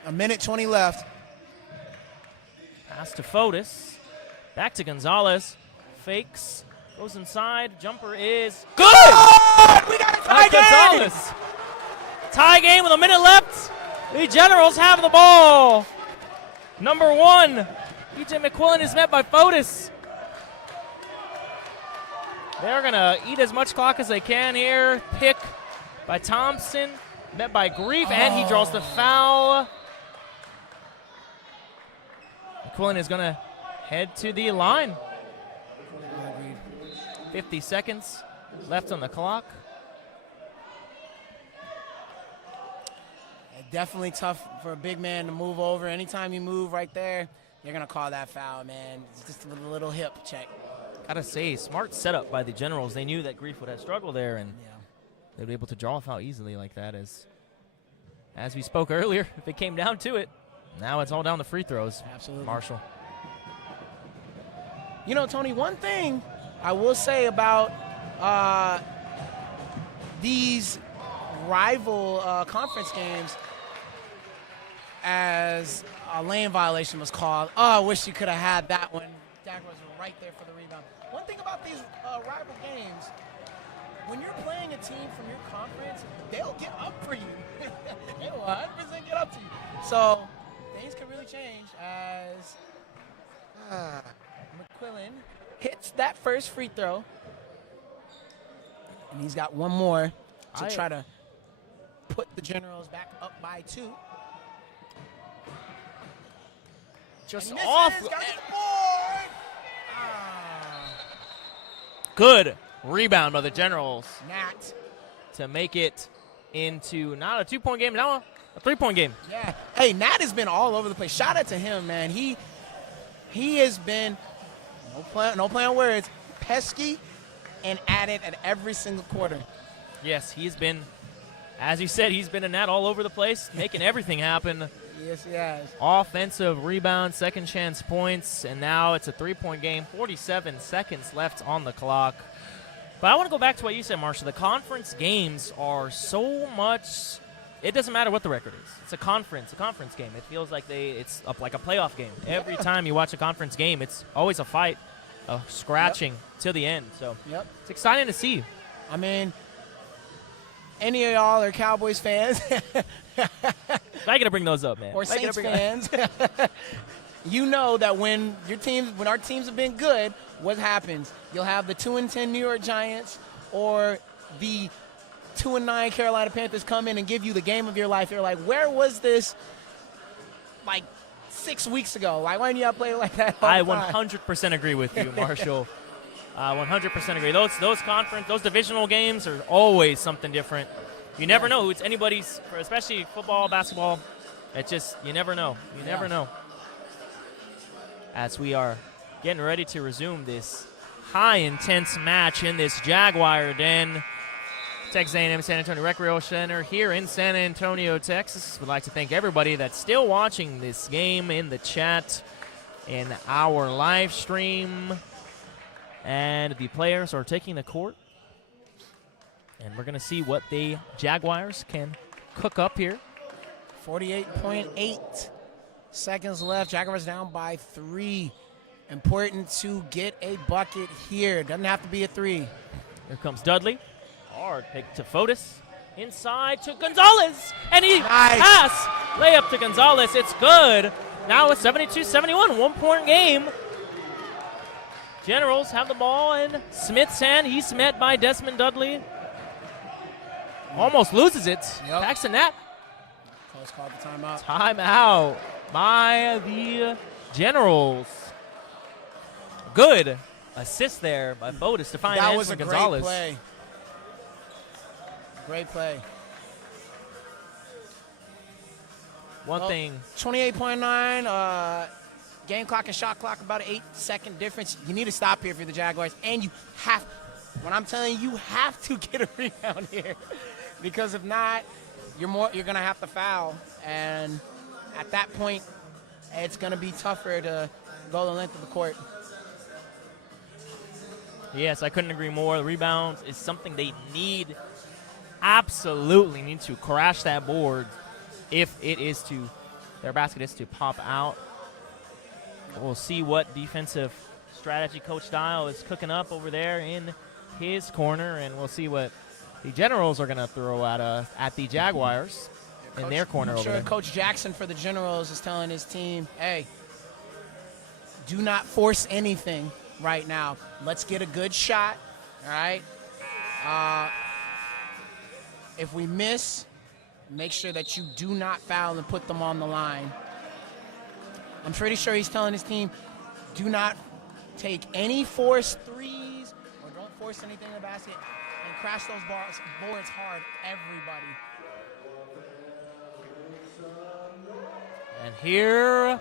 A minute 20 left. Pass to Fotis. Back to Gonzalez. Fakes. Goes inside. Jumper is good. We got a tie game. Gonzalez. Tie game with a minute left. The Generals have the ball. Number 1. E.J. McQuillan is met by Fotis. They're going to eat as much clock as they can here. Pick by Thompson, met by Grief, and he draws the foul. McQuillan is going to head to the line. 50 seconds left on the clock. Definitely tough for a big man to move over. Anytime you move right there, you're going to call that foul, man. It's just a little hip check. Gotta say, smart setup by the Generals. They knew that Grief would have struggled there, and they'd be able to draw a foul easily like that. As we spoke earlier, if it came down to it, now it's all down to free throws. Absolutely. Marshall. You know, Tony, one thing I will say about these rival conference games, as a lane violation was called. Oh, I wish you could have had that one. Jaguars were right there for the rebound. One thing about these rival games, when you're playing a team from your conference, they'll get up for you. They will 100% get up to you. So things can really change as McQuillan hits that first free throw. And he's got one more to try to put the Generals back up by 2. Just off. Good rebound by the Generals. Nat. To make it into not a 2-point game, now a 3-point game. Yeah. Hey, Nat has been all over the place. Shout out to him, man. He has been, no play on words, pesky and at it at every single quarter. Yes, he's been, as you said, he's been a Nat all over the place, making everything happen. Yes, he has. Offensive rebound, second chance points, and now it's a 3-point game, 47 seconds left on the clock. But I want to go back to what you said, Marshall. The conference games are so much, it doesn't matter what the record is. It's a conference game. It feels like it's up like a playoff game. Every time you watch a conference game, it's always a fight, a scratching to the end. So it's exciting to see. I mean, any of y'all are Cowboys fans. I got to bring those up, man. Or Saints fans. You know that when our teams have been good, what happens? You'll have the 2-10 New York Giants or the 2-9 Carolina Panthers come in and give you the game of your life. You're like, where was this like 6 weeks ago? Like, why didn't y'all play like that all I the time? 100% agree with you, Marshall. 100% agree. Those divisional games are always something different. You never know who it's anybody's, especially football, basketball. It just, you never know. You never know. As we are getting ready to resume this high intense match in this Jaguar Den. Texas A&M San Antonio Recreation Center here in San Antonio, Texas. We'd like to thank everybody that's still watching this game in the chat, in our live stream. And the players are taking the court. And we're going to see what the Jaguars can cook up here. 48.8 seconds left. Jaguars down by 3. Important to get a bucket here. Doesn't have to be a 3. Here comes Dudley. Hard pick to Fotis. Inside to Gonzalez. And he pass. Layup to Gonzalez. It's good. Now it's 72-71. 1-point game. Generals have the ball in Smith's hand. He's met by Desmond Dudley. Almost loses it. Backs to Nat. Coach called the timeout. Timeout by the Generals. Good assist there by Fotis to find that was a Gonzalez. Great play. Great play. One thing. 28.9. Game clock and shot clock, about an 8-second difference. You need to stop here for the Jaguars. And you have, when I'm telling you, you have to get a rebound here. Because if not, you're going to have to foul. And at that point, it's going to be tougher to go the length of the court. Yes, I couldn't agree more. The rebounds is something they need, absolutely need to crash that board if it is to, their basket is to pop out. We'll see what defensive strategy Coach Dial is cooking up over there in his corner, and we'll see what the Generals are going to throw at the Jaguars in their corner over there. Coach Jackson for the Generals is telling his team, hey, do not force anything right now. Let's get a good shot, all right? If we miss, make sure that you do not foul and put them on the line. I'm pretty sure he's telling his team, do not take any forced threes or don't force anything in the basket and crash those boards hard, everybody. And here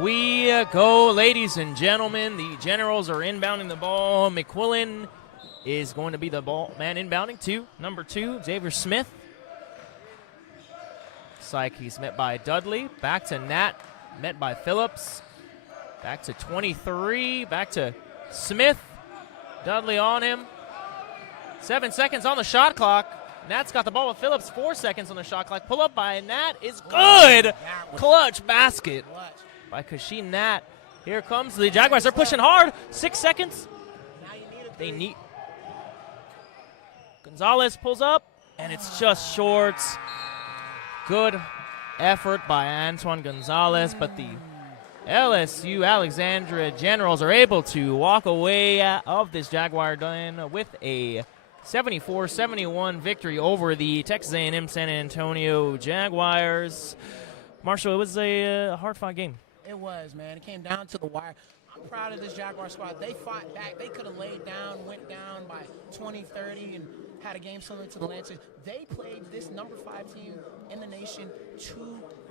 we go, ladies and gentlemen. The Generals are inbounding the ball. McQuillan is going to be the ball man inbounding to number 2, Xavier Smith. Looks like he's met by Dudley. Back to Nat. Met by Phillips. Back to 23. Back to Smith. Dudley on him. 7 seconds on the shot clock. Nat's got the ball with Phillips. 4 seconds on the shot clock. Pull up by Nat is good. Clutch basket by Kashin Nat. Here comes the Jaguars. They're pushing hard. 6 seconds. They need. Gonzalez pulls up, and it's just short. Good effort by Antoine Gonzalez, but the LSU Alexandria Generals are able to walk away of this Jaguar Den with a 74-71 victory over the Texas A&M San Antonio Jaguars. Marshall, it was a hard-fought game. It was, man. It came down to the wire. I'm proud of this Jaguar squad. They fought back. They could have laid down, went down by 20, 30, and had a game similar to the Lancers. They played this number 5 team in the nation to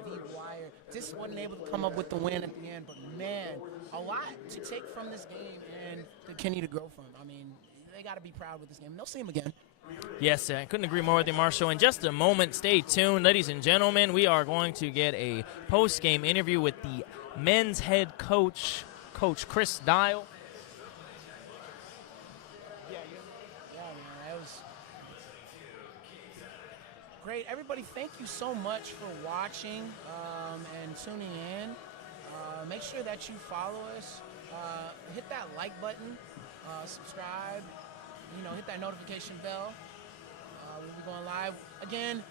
the wire. Just wasn't able to come up with the win at the end. But, man, a lot to take from this game and continue to grow from. I mean, they got to be proud with this game. And they'll see them again. Yes, I couldn't agree more with you, Marshall. In just a moment, stay tuned. Ladies and gentlemen, we are going to get a post-game interview with the men's head coach, Coach Chris Dial. Yeah, man, that was great. Everybody, thank you so much for watching and tuning in. Make sure that you follow us. Hit that like button, subscribe, hit that notification bell. We'll be going live. Again,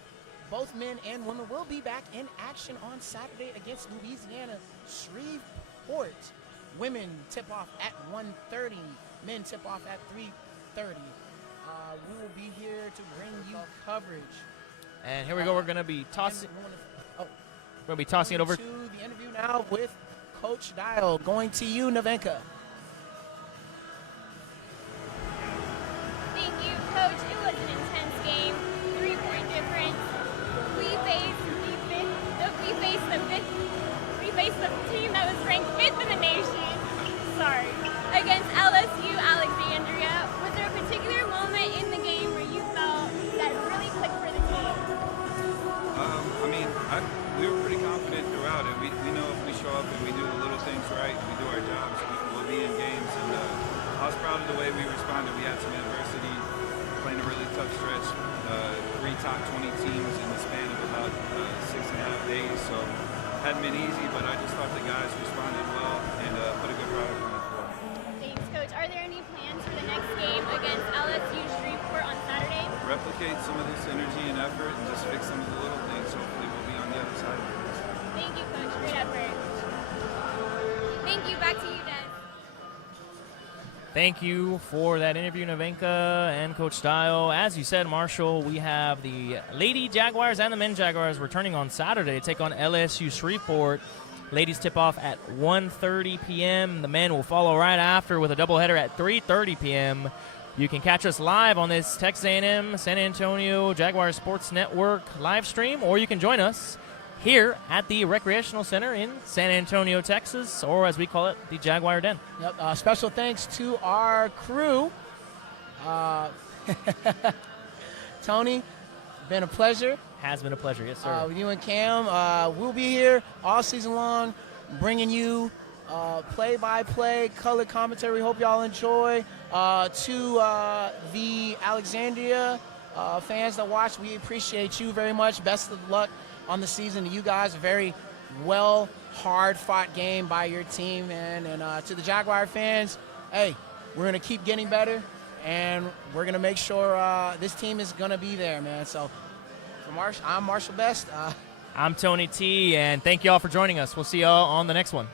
both men and women will be back in action on Saturday against Louisiana Shreveport. Women tip off at 1:30. Men tip off at 3:30. We will be here to bring you coverage. And here we go. We're going to be tossing. We're going to be tossing it over to the interview now with Coach Dial. Going to you, Navenka. Thank you, Coach. It was an intense game. 3-point difference. We faced the team that was ranked 5th in the nation. Sorry. Against LSU Alexandria. Was there a particular moment in the game where you felt that really clicked for the team? We were pretty confident throughout it. We know if we show up and we do the little things right, we do our jobs, we'll be in games. And I was proud of the way we responded. We had some adversity, playing a really tough stretch. 3 top 20 teams in the span of about 6.5 days. So it hadn't been easy, but I just thought the guys responded well and put a good product on the floor. Thanks, Coach. Are there any plans for the next game against LSU Shreveport on Saturday? Replicate some of this energy and effort and just fix some of the little things. Hopefully we'll be on the other side of it. Thank you, Coach. Great effort. Thank you. Back to you, Des. Thank you for that interview, Navenka and Coach Dial. As you said, Marshall, we have the Lady Jaguars and the Men Jaguars returning on Saturday to take on LSU Shreveport. Ladies tip off at 1:30 p.m. The men will follow right after with a doubleheader at 3:30 p.m. You can catch us live on this Texas A&M San Antonio Jaguars Sports Network live stream, or you can join us here at the Recreational Center in San Antonio, Texas, or as we call it, the Jaguar Den. Yep. Special thanks to our crew. Tony, been a pleasure. Has been a pleasure, yes, sir. With you and Cam. We'll be here all season long bringing you play-by-play, color commentary. We hope y'all enjoy. To the Alexandria fans that watch, we appreciate you very much. Best of luck on the season to you guys. A very hard-fought game by your team, man. And to the Jaguar fans, hey, we're going to keep getting better, and we're going to make sure this team is going to be there, man. So, I'm Marshall Best. I'm Tony T, and thank you all for joining us. We'll see y'all on the next one.